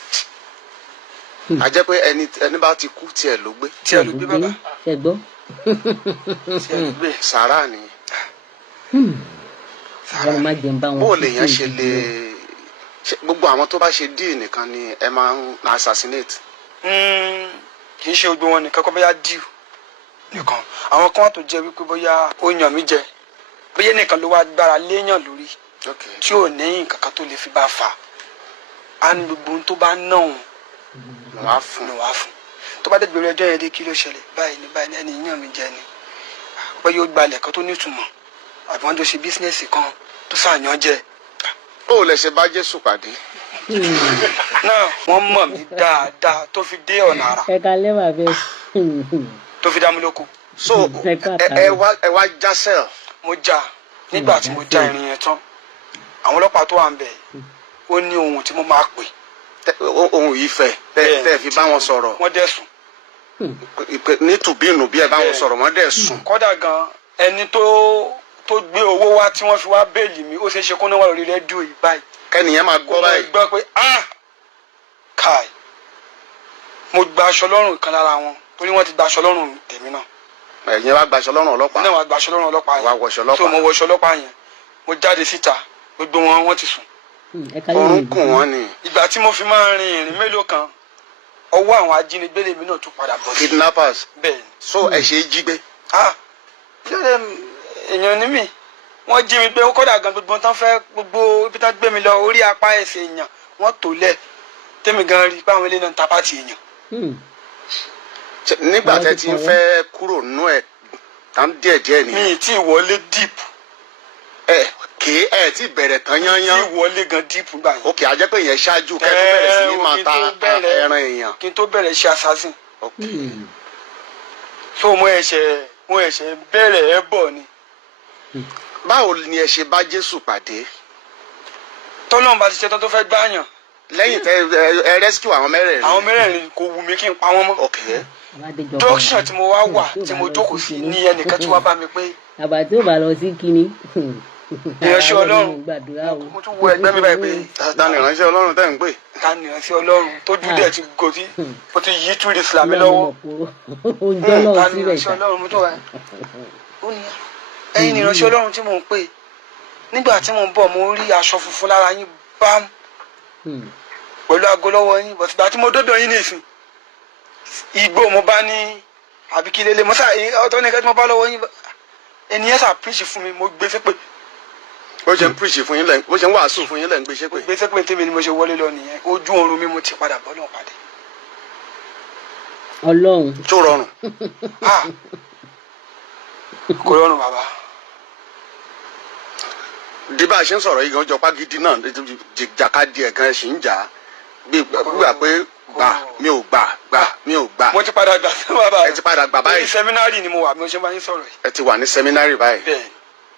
A jẹ́ pé ẹni bá ti kú tiẹ̀ ló gbé. Tiẹ̀ ló gbé bàbá. Ẹ gbọ́. Tiẹ̀ ló gbé. Sàrà ni. Bó lè yàn ṣe lè gbogbo àwọn tó bá ṣe díì nìkan ni ẹ máa ń assassinate. Kì í ṣe gbogbo wọn nìkan kọ́ bóyá díù nìkan àwọn kan wà tó jẹ́ wípé bóyá ó yàn mí jẹ bóyá nìkan ló wá gbára léèyàn lórí tí ò ní nǹkan kan tó lè fi bá fà á ní gbogbo ohun tó bá ná òun ló wá fún tó bá dẹ́gbẹ̀rẹ̀ ẹjọ́ yẹn dé kí ló ṣẹlẹ̀ báyìí ní ẹni yàn mí jẹ ni pé yóò gbalẹ̀ kan tó nítumọ̀ àbí wọ́n jọ ṣe bísínẹ́sì kan tó ṣàyàn jẹ. Ó lè ṣe bá Jésù pàdé. Náà wọ́n mọ̀ mí dáadáa tó fi dé ọ̀nà àrà. Ẹ̀ka lẹ́wà bẹ́ẹ̀. Tó fi dá mi lóko. So ẹ wá já cell. Mo já nígbà tí mo já irin yẹn tán àwọn ọlọ́pàá tó wà ń bẹ̀ ó ní ohun tí mo máa pè. Ohun yìí fẹ́ tẹ́ fi bá wọn sọ̀rọ̀. Wọ́n dẹ̀ sùn. Ní tùbínú bí ẹ bá wọn sọ̀rọ̀ wọ́n dẹ̀ sùn. Kódà gan ẹni tó gbé owó wá tí wọ́n fi wá béèlì mi ó ṣeé ṣe kó náà wà lórí rédíò yìí báyìí. Kẹ́niyẹn máa gbọ́ báyìí. Mo gbọ́ pé káì mo gba aṣọ lọ́rùn kan lára wọn torí wọ́n ti gba aṣọ lọ́rùn tèmi náà. Ẹ̀yin wá gba aṣọ lọ́rùn ọlọ́pàá. Náà wá gba aṣọ lọ́rùn ọlọ́pàá yẹn. Wá wọṣọ ọlọ́pàá. So mo wọṣọ ọlọ́pàá yẹn mo jáde síta gbogbo wọn ti sùn. Orun kùn wọ́n ni. Ìgbà tí mo fi máa rin ìrìn mélòó kan ọwọ́ àwọn ajínigbé lèmi náà tún padà bọ̀ sí. Kidnappers. Bẹ́ẹ̀ni. So ẹ ṣe é jí gbé. Èèyàn ní mi wọ́n jí mi gbé kódà gan gbogbo tán fẹ́ gbogbo ibi tán gbé mi lọ orí apá ẹsẹ̀ èèyàn wọ́n tò lẹ̀ tẹ́mi gan rí pé àwọn ilé náà ń ta pàtì èèyàn. Nígbà tẹ́ ti ń fẹ́ kúrò nínú ẹ̀ tán díẹ̀díẹ̀ ni. Mi tí wọlé deep. Ẹ ti bẹ̀rẹ̀ tán yányán. Tí wọlé gan deep gbà yẹn. Ok, a jẹ́ pé yẹn ṣáájú kẹ́ tó bẹ̀rẹ̀ sí ní máa ta ẹran èèyàn. Kí n tó bẹ̀rẹ̀ ṣe assassin. Ok. So mo ẹ̀ṣẹ̀ bẹ̀rẹ̀ ẹ bọ̀ ni. Báwo ni ẹ ṣe bá Jésù pàdé? Tọ́lọ́run bá ti ṣe tán tó fẹ́ gbáyàn. Lẹ́yìn tẹ́ ẹ rescue àwọn mẹ́rẹ̀ẹ̀rin. Àwọn mẹ́rẹ̀ẹ̀rin kò wù mí kí n pa wọ́n mọ́. Ok. Junction tí mo wá wà tí mo jókòó sí ní ẹnìkan tí wọ́n bá mi pé. Àbá tí ó bá lọ sí kíní. Ìránṣẹ́ Ọlọ́run mo tún wo ẹgbẹ́ mi báyìí pé. Ta ni ìránṣẹ́ Ọlọ́run tẹ́ ń pè? Ta ni ìránṣẹ́ Ọlọ́run tó jù dẹ̀ ti gòtí ó ti yí túrì Ìsìlámì lọ́wọ́. Ta ni ìránṣẹ́ Ọlọ́run mo tó wá. Ó ní ẹ̀yin ni ìránṣẹ́ Ọlọ́run tí mò ń pè. Nígbà tí mò ń bọ̀ mo rí aṣọ funfun lára yín bám pẹ̀lú aago lọ́wọ́ yín bọ̀tí ìgbà tí mo dọ́dọ̀ yín nìsín igbó mo bá ní àbí kí lélẹ̀ mo sá ọ̀tọ̀ ní kẹ́tí mo bá lọ́wọ́ yín ẹni ẹ sá preach fún mi mo gbé ṣépè. bó ṣe ń preach fún yín lẹ́yìn bó ṣe ń wàásù fún yín lẹ́yìn gbé ṣépè. gbé ṣépè tèmi ni mo ṣe wọlé lọ nìyẹn ojú oorun mi mo ti padà bọ́ náà pàdé. Ọlọ́run. tó rọrùn. kò rọrùn bàbá. di bá a ṣe ń sọ̀rọ̀ yìí gan jọpá gidi náà jàkadì ẹ̀gan ẹ̀ sì ń jà á gbígbà pé gbà mi ò gbà. mo ti padà gbà sí bàbá. ẹ ti padà gbà báyìí. ní sẹ́mínárì ni mo wà bí mo ṣe máa ń sọ̀rọ̀ yìí. ẹ ti wà ní sẹ́mínárì báyìí. bẹ́ẹ̀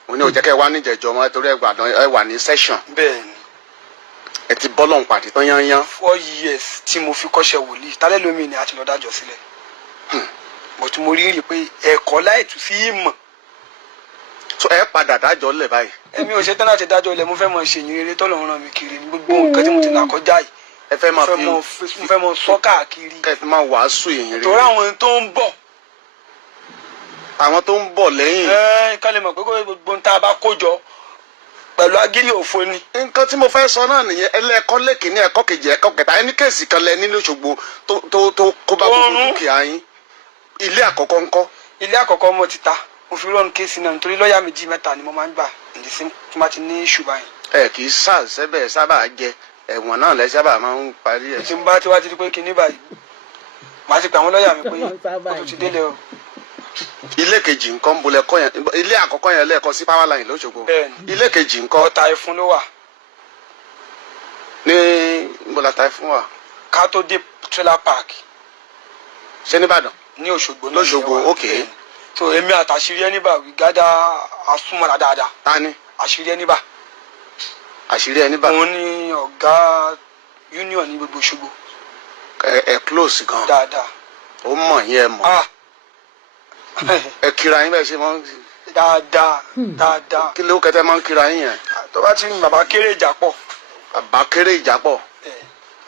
mo ní ó jẹ́ kẹ́ ẹ wá níjẹ̀jọ́ ọmọ torí ẹ wà ní session. bẹ́ẹ̀ ni. ẹ ti bọ́ lọ́hùn pàdé tán yányán. 4 years tí mo fi kọ́ṣẹ́ wòlíì tálẹ́ lómi ni a ti lọ dájọ́ sílẹ̀. but mo rí pé ẹ̀kọ́ láìtú sí ìmọ̀. so ẹ padà dájọ́ lẹ̀ báyìí. èmi ò ṣe tán láti dájọ́ lẹ̀ mo fẹ́ mọ ṣèyìn rere tọ́lọ́run rán mi kiri ní gbogbo nǹkan tí mo ti là kọjá yìí. ẹ fẹ́ máa mo fẹ́ mọ sọ káàkiri. kẹ́ ẹ fi máa wàásù èyìn rere. torí àwọn tó ń bọ̀. àwọn tó ń bọ̀ lẹ́yìn. ká lè mọ̀ pé gbogbo tá a bá kó jọ pẹ̀lú agídí òfo ni. nǹkan tí mo fẹ́ sọ náà nìyẹn ẹlẹ́ẹ̀kọ́ lẹ́kìnní ẹ̀kọ́ kejì ẹ̀kọ́ kẹta ẹni kéèsì kan lẹ nílé Òṣogbo tó kó bá gbogbo dúkìá yín ilé àkọ́kọ́ ńkọ́. ilé àkọ́kọ́ mo ti ta mo fi rọ́ọ̀nù kéèsì náà nítorí lọ́ọ̀yà méjì mẹ́ta ni mo máa ń gbà ǹdísí tí wọ́n ti ní ṣùgbọ́n yẹn. ẹ kì í sẹ́bẹ̀ sábà jẹ ẹ̀wọ̀n náà lẹ sábà máa ń parí ẹ̀. tí n bá ti wá ti di pé kinní báyìí màá ti pè àwọn lọ́ọ̀yà mi pé ó ti délé o. ilé kejì ńkọ́ ń bolẹ̀ kọ́ yẹn ilé àkọ́kọ́ yẹn lẹ́ẹ̀kọ́ sí power line l'Óṣogbo. ilé kejì ńkọ́. Ọ̀tà Ẹfun ló wà. ní nbola ta Ẹfun wà. ká tó dé trailer park. ṣé nìbàdàn. ní Òṣogbo náà l'Óṣogbo ok. so èmi àtàṣírí ẹni bá gádà asúmọ̀lá dáadáa. ta ni. àṣírí ẹni bá. àṣírí ẹni bá. òun ni ọ̀gá union ní gbogbo Òṣogbo. ẹ close gan. dáadáa. ó mọ̀ yín ẹ mọ̀. ẹ kíra yín bẹ́ẹ̀ ṣe máa ń. dáadáa. kí ló kẹtẹ máa ń kíra yín yẹn. tó bá ti bàbá kéré ìjà pọ̀. bàbá kéré ìjà pọ̀.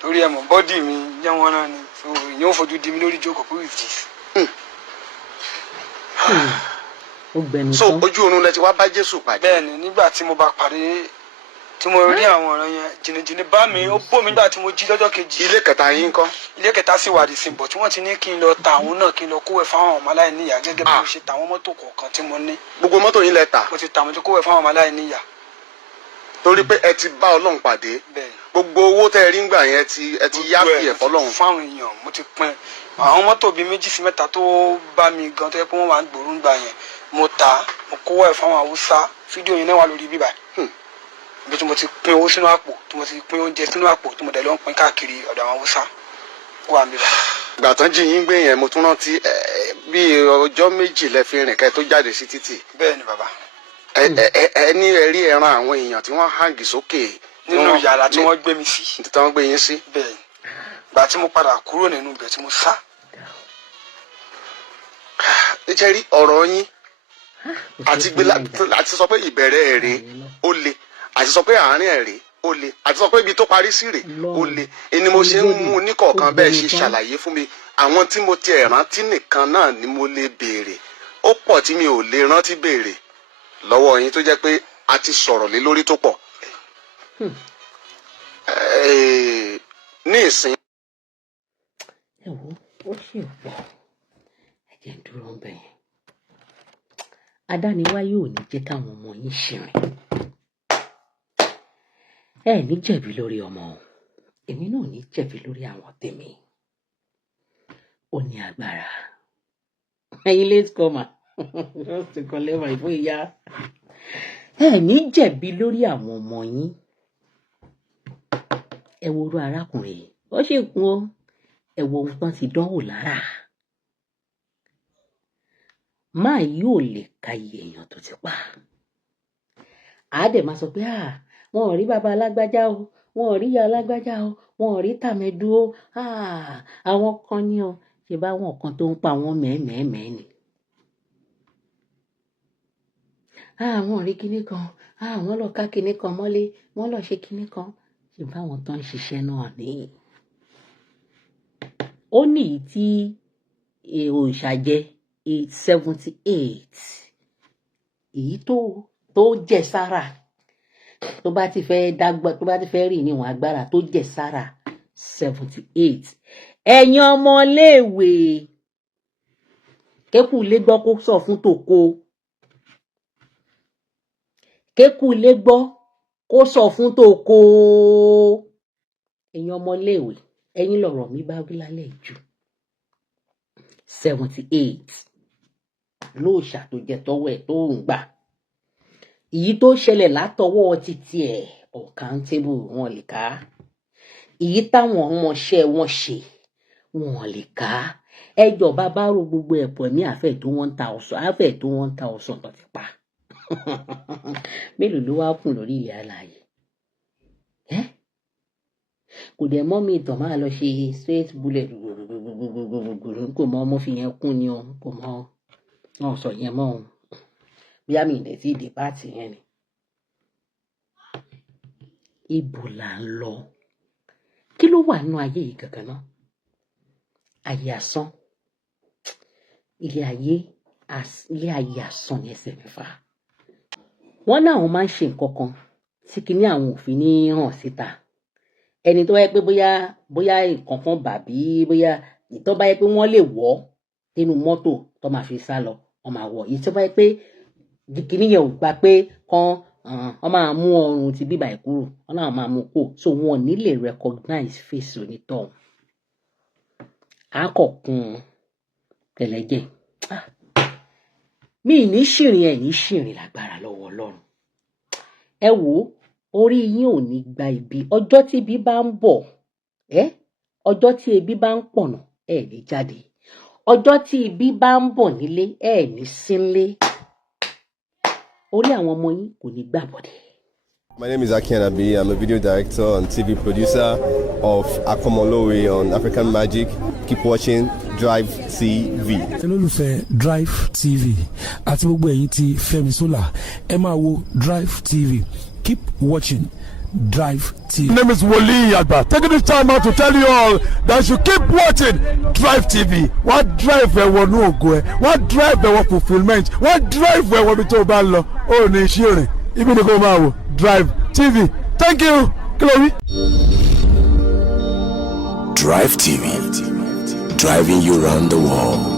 torí ẹ mọ̀ bọ́dì mi jẹ́ wọn náà ni so ìyẹn ò fojú di mi lórí jókòó pé with this. so ojú oorun lẹ ti wá bá Jésù pàdé. bẹ́ẹ̀ni nígbà tí mo bá pàdé tí mo rí àwọn ọ̀ràn yẹn jìnnìjìnnì bá mi ó bò mí nígbà tí mo jí lọ́jọ́ kejì. ilé kẹta yín kọ́. ilé kẹta sì wà dì sí bọ̀ tí wọ́n ti ní kí n lọ ta àwọn náà kí n lọ kówẹ̀ fáwọn ọmọ aláìníyà gẹ́gẹ́ bí mo ṣe ta àwọn mọ́tò kọ̀ọ̀kan tí mo ní. gbogbo mọ́tò yín lẹ tà. mo ti ta mo ti kówẹ̀ fáwọn ọmọ aláìníyà. torí pé ẹ ti bá Ọlọ́run pàdé. gbogbo owó tẹ rí ngbà yẹn ẹ ti yáfi ẹ̀ fọ́lọ́run. fáwọn èèyàn mo ti pín àwọn mọ́tò bíi 2 sí 3 tó bá mi gan tó yẹ pé wọ́n wà ń gbòòrò ngbà yẹn mo ta mo kówẹ̀ fáwọn Haúsá fídíò yẹn náà wà lórí bíbá ibi tí mo ti pín owó sínú àpò tí mo ti pín oúnjẹ sínú àpò tí mo dẹ̀ lọ ń pín káàkiri ọ̀dọ̀ àwọn Haúsá wà níbà. ìgbà tán jí yín gbé yẹn mo tún rántí bí ọjọ́ méjì lẹ fi rìn kẹ́ tó jáde sí títì. bẹ́ẹ̀ ni bàbá. ẹ ní ẹ rí ẹran àwọn èèyàn tí wọ́n hàngì sókè. nínú yàrá tí wọ́n gbé mi sí. tí wọ́n gbé yín sí. bẹ́ẹ̀ ìgbà tí mo padà kúrò nínú ibẹ̀ tí mo sá. ṣe rí ọ̀rọ̀ yín àti sọ pé ìbẹ̀rẹ̀ ẹ̀ rèé ó le àti sọ pé àárín ẹ̀ rèé ó le àti sọ pé ibi tó parí sí rèé ó le ni mo ṣe ń mú níkọ̀ọ̀kan bẹ́ẹ̀ ṣe ṣàlàyé fún mi àwọn tí mo ti rántí nìkan náà ni mo lè béèrè ó pọ̀ tí mi ò lè rántí béèrè lọ́wọ́ yín tó jẹ́ pé a ti sọ̀rọ̀ lé lórí tó pọ̀ ní ìsìn. ẹ wo ó ṣì pọ̀ ẹ jẹ́ ń dúró ń bẹ̀yẹn adániwáyé ò ní jẹ́ káwọn ọmọ yín ṣìrìn ẹ ní jẹ̀bi lórí ọmọ èmi náà ní jẹ̀bi lórí àwọn tèmi ó ní agbára ẹ̀yin late comer just kọ lẹ́wọ̀n ìfún ìyá ẹ ní jẹ̀bi lórí àwọn ọmọ yín ẹ wo orú arákùnrin ó ṣe kún ó ẹ wo ohun tán ti dánwò lára máa yóò lè ka iye èèyàn tó ti pa àádẹ máa sọ pé wọn ò rí bàbá alágbájá o wọn ò rí ìyá alágbájá o wọn ò rí tàmẹdù o àwọn kan ní o ṣe bá wọn kan tó ń pa wọn mẹ́ẹ̀mẹ́ẹ̀mẹ́ ni wọn ò rí kinní kan wọn lọ ká kinní kan mọ́lé wọn lọ ṣe kinní kan ṣe bá wọn tó ń ṣiṣẹ́ náà ní. ó ní ìyí tí òòṣàjẹ 78 èyí tó jẹ sára tó bá ti fẹ́ dágbà tó bá ti fẹ́ rìn níwọ̀n agbára tó jẹ sára 78 ẹ̀yin ọmọléèwé kékù lé gbọ́ kó sọ fún tòko kékù lé gbọ́ kó sọ fún tòko ẹ̀yin ọmọléèwé ẹ̀yin lọ̀rọ̀ mi bá wí lálẹ́ jù 78 lóòṣà tó jẹ tọwọ́ ẹ̀ tó ń gbà èyí tó ṣẹlẹ̀ látọwọ́ títí ẹ̀ accountable wọn lè ká èyí táwọn ọmọọṣẹ́ wọn ṣe wọn lè ká ẹjọ bàbá ro gbogbo ẹ̀pọ̀ ní àfẹ́ tó 1000 tó ti pa mélòó ló wá kùn lórí ilẹ̀ alààyè kò dẹ̀ mọ́ mi ìtàn máa lọ ṣe straight bullet kò mọ ọmọ fi yẹn kún ni o kò mọ náà sọ yẹn mọ́ o bí àmì ilẹ̀ tí ìdè pààtì yẹn ni ibo là ń lọ kí ló wà nínú ayé yìí kankan náà ayé asán ilé ayé asán ní ẹsẹ̀ mẹ́fà wọ́n náà wọ́n máa ń ṣe nǹkan kan tí kinní àwọn òfin ní hàn síta ẹni tó yẹ pé bóyá nǹkan kan bàbí bóyá tó bá yẹ pé wọ́n lè wọ̀ nínú mọ́tò tó máa fi sá lọ wọ́n máa wọ̀ yìí tó bá yẹ pé kinní yẹn ò gbà pé kan wọ́n máa mú ọrùn ti bíbà ẹ̀ kúrò wọ́n náà máa mú kó so wọn ò ní lè recognize face onítọ̀hún àkọ̀kùn tẹ̀lẹ́jẹ̀ mi ní ṣìrìn ẹ̀ ní ṣìrìn lágbára lọ́wọ́ Ọlọ́run ẹ wò orí yín ò ní gba ibi ọjọ́ tí ibi bá ń bọ̀ ọjọ́ tí ebi bá ń pọ̀nà ẹ̀ ní jáde ọjọ́ tí ibi bá ń bọ̀ nílé ẹ̀ ní sínlé orí àwọn ọmọ yín kò ní gbàbọ̀dẹ̀. My name is Aki Anabi. I'm a video director and TV producer of Akomolowe on African Magic. Keep watching Drive TV. Olólùfẹ́ Drive TV àti gbogbo ẹ̀yin tí Fẹ́mi Sola ẹ máa wo Drive TV. Keep watching Drive TV. My name is Wole Agba. Taking this time out to tell you all that you keep watching Drive TV. What drive ẹ̀wọ̀ ní ògo ẹ̀? What drive ẹ̀wọ̀ fulfilment? What drive ẹ̀wọ̀ bí tó bá lọ? Ó ní ìṣirìn. Ibi ni kò máa wò Drive TV. Thank you. Chloe. Drive TV. Driving you around the world.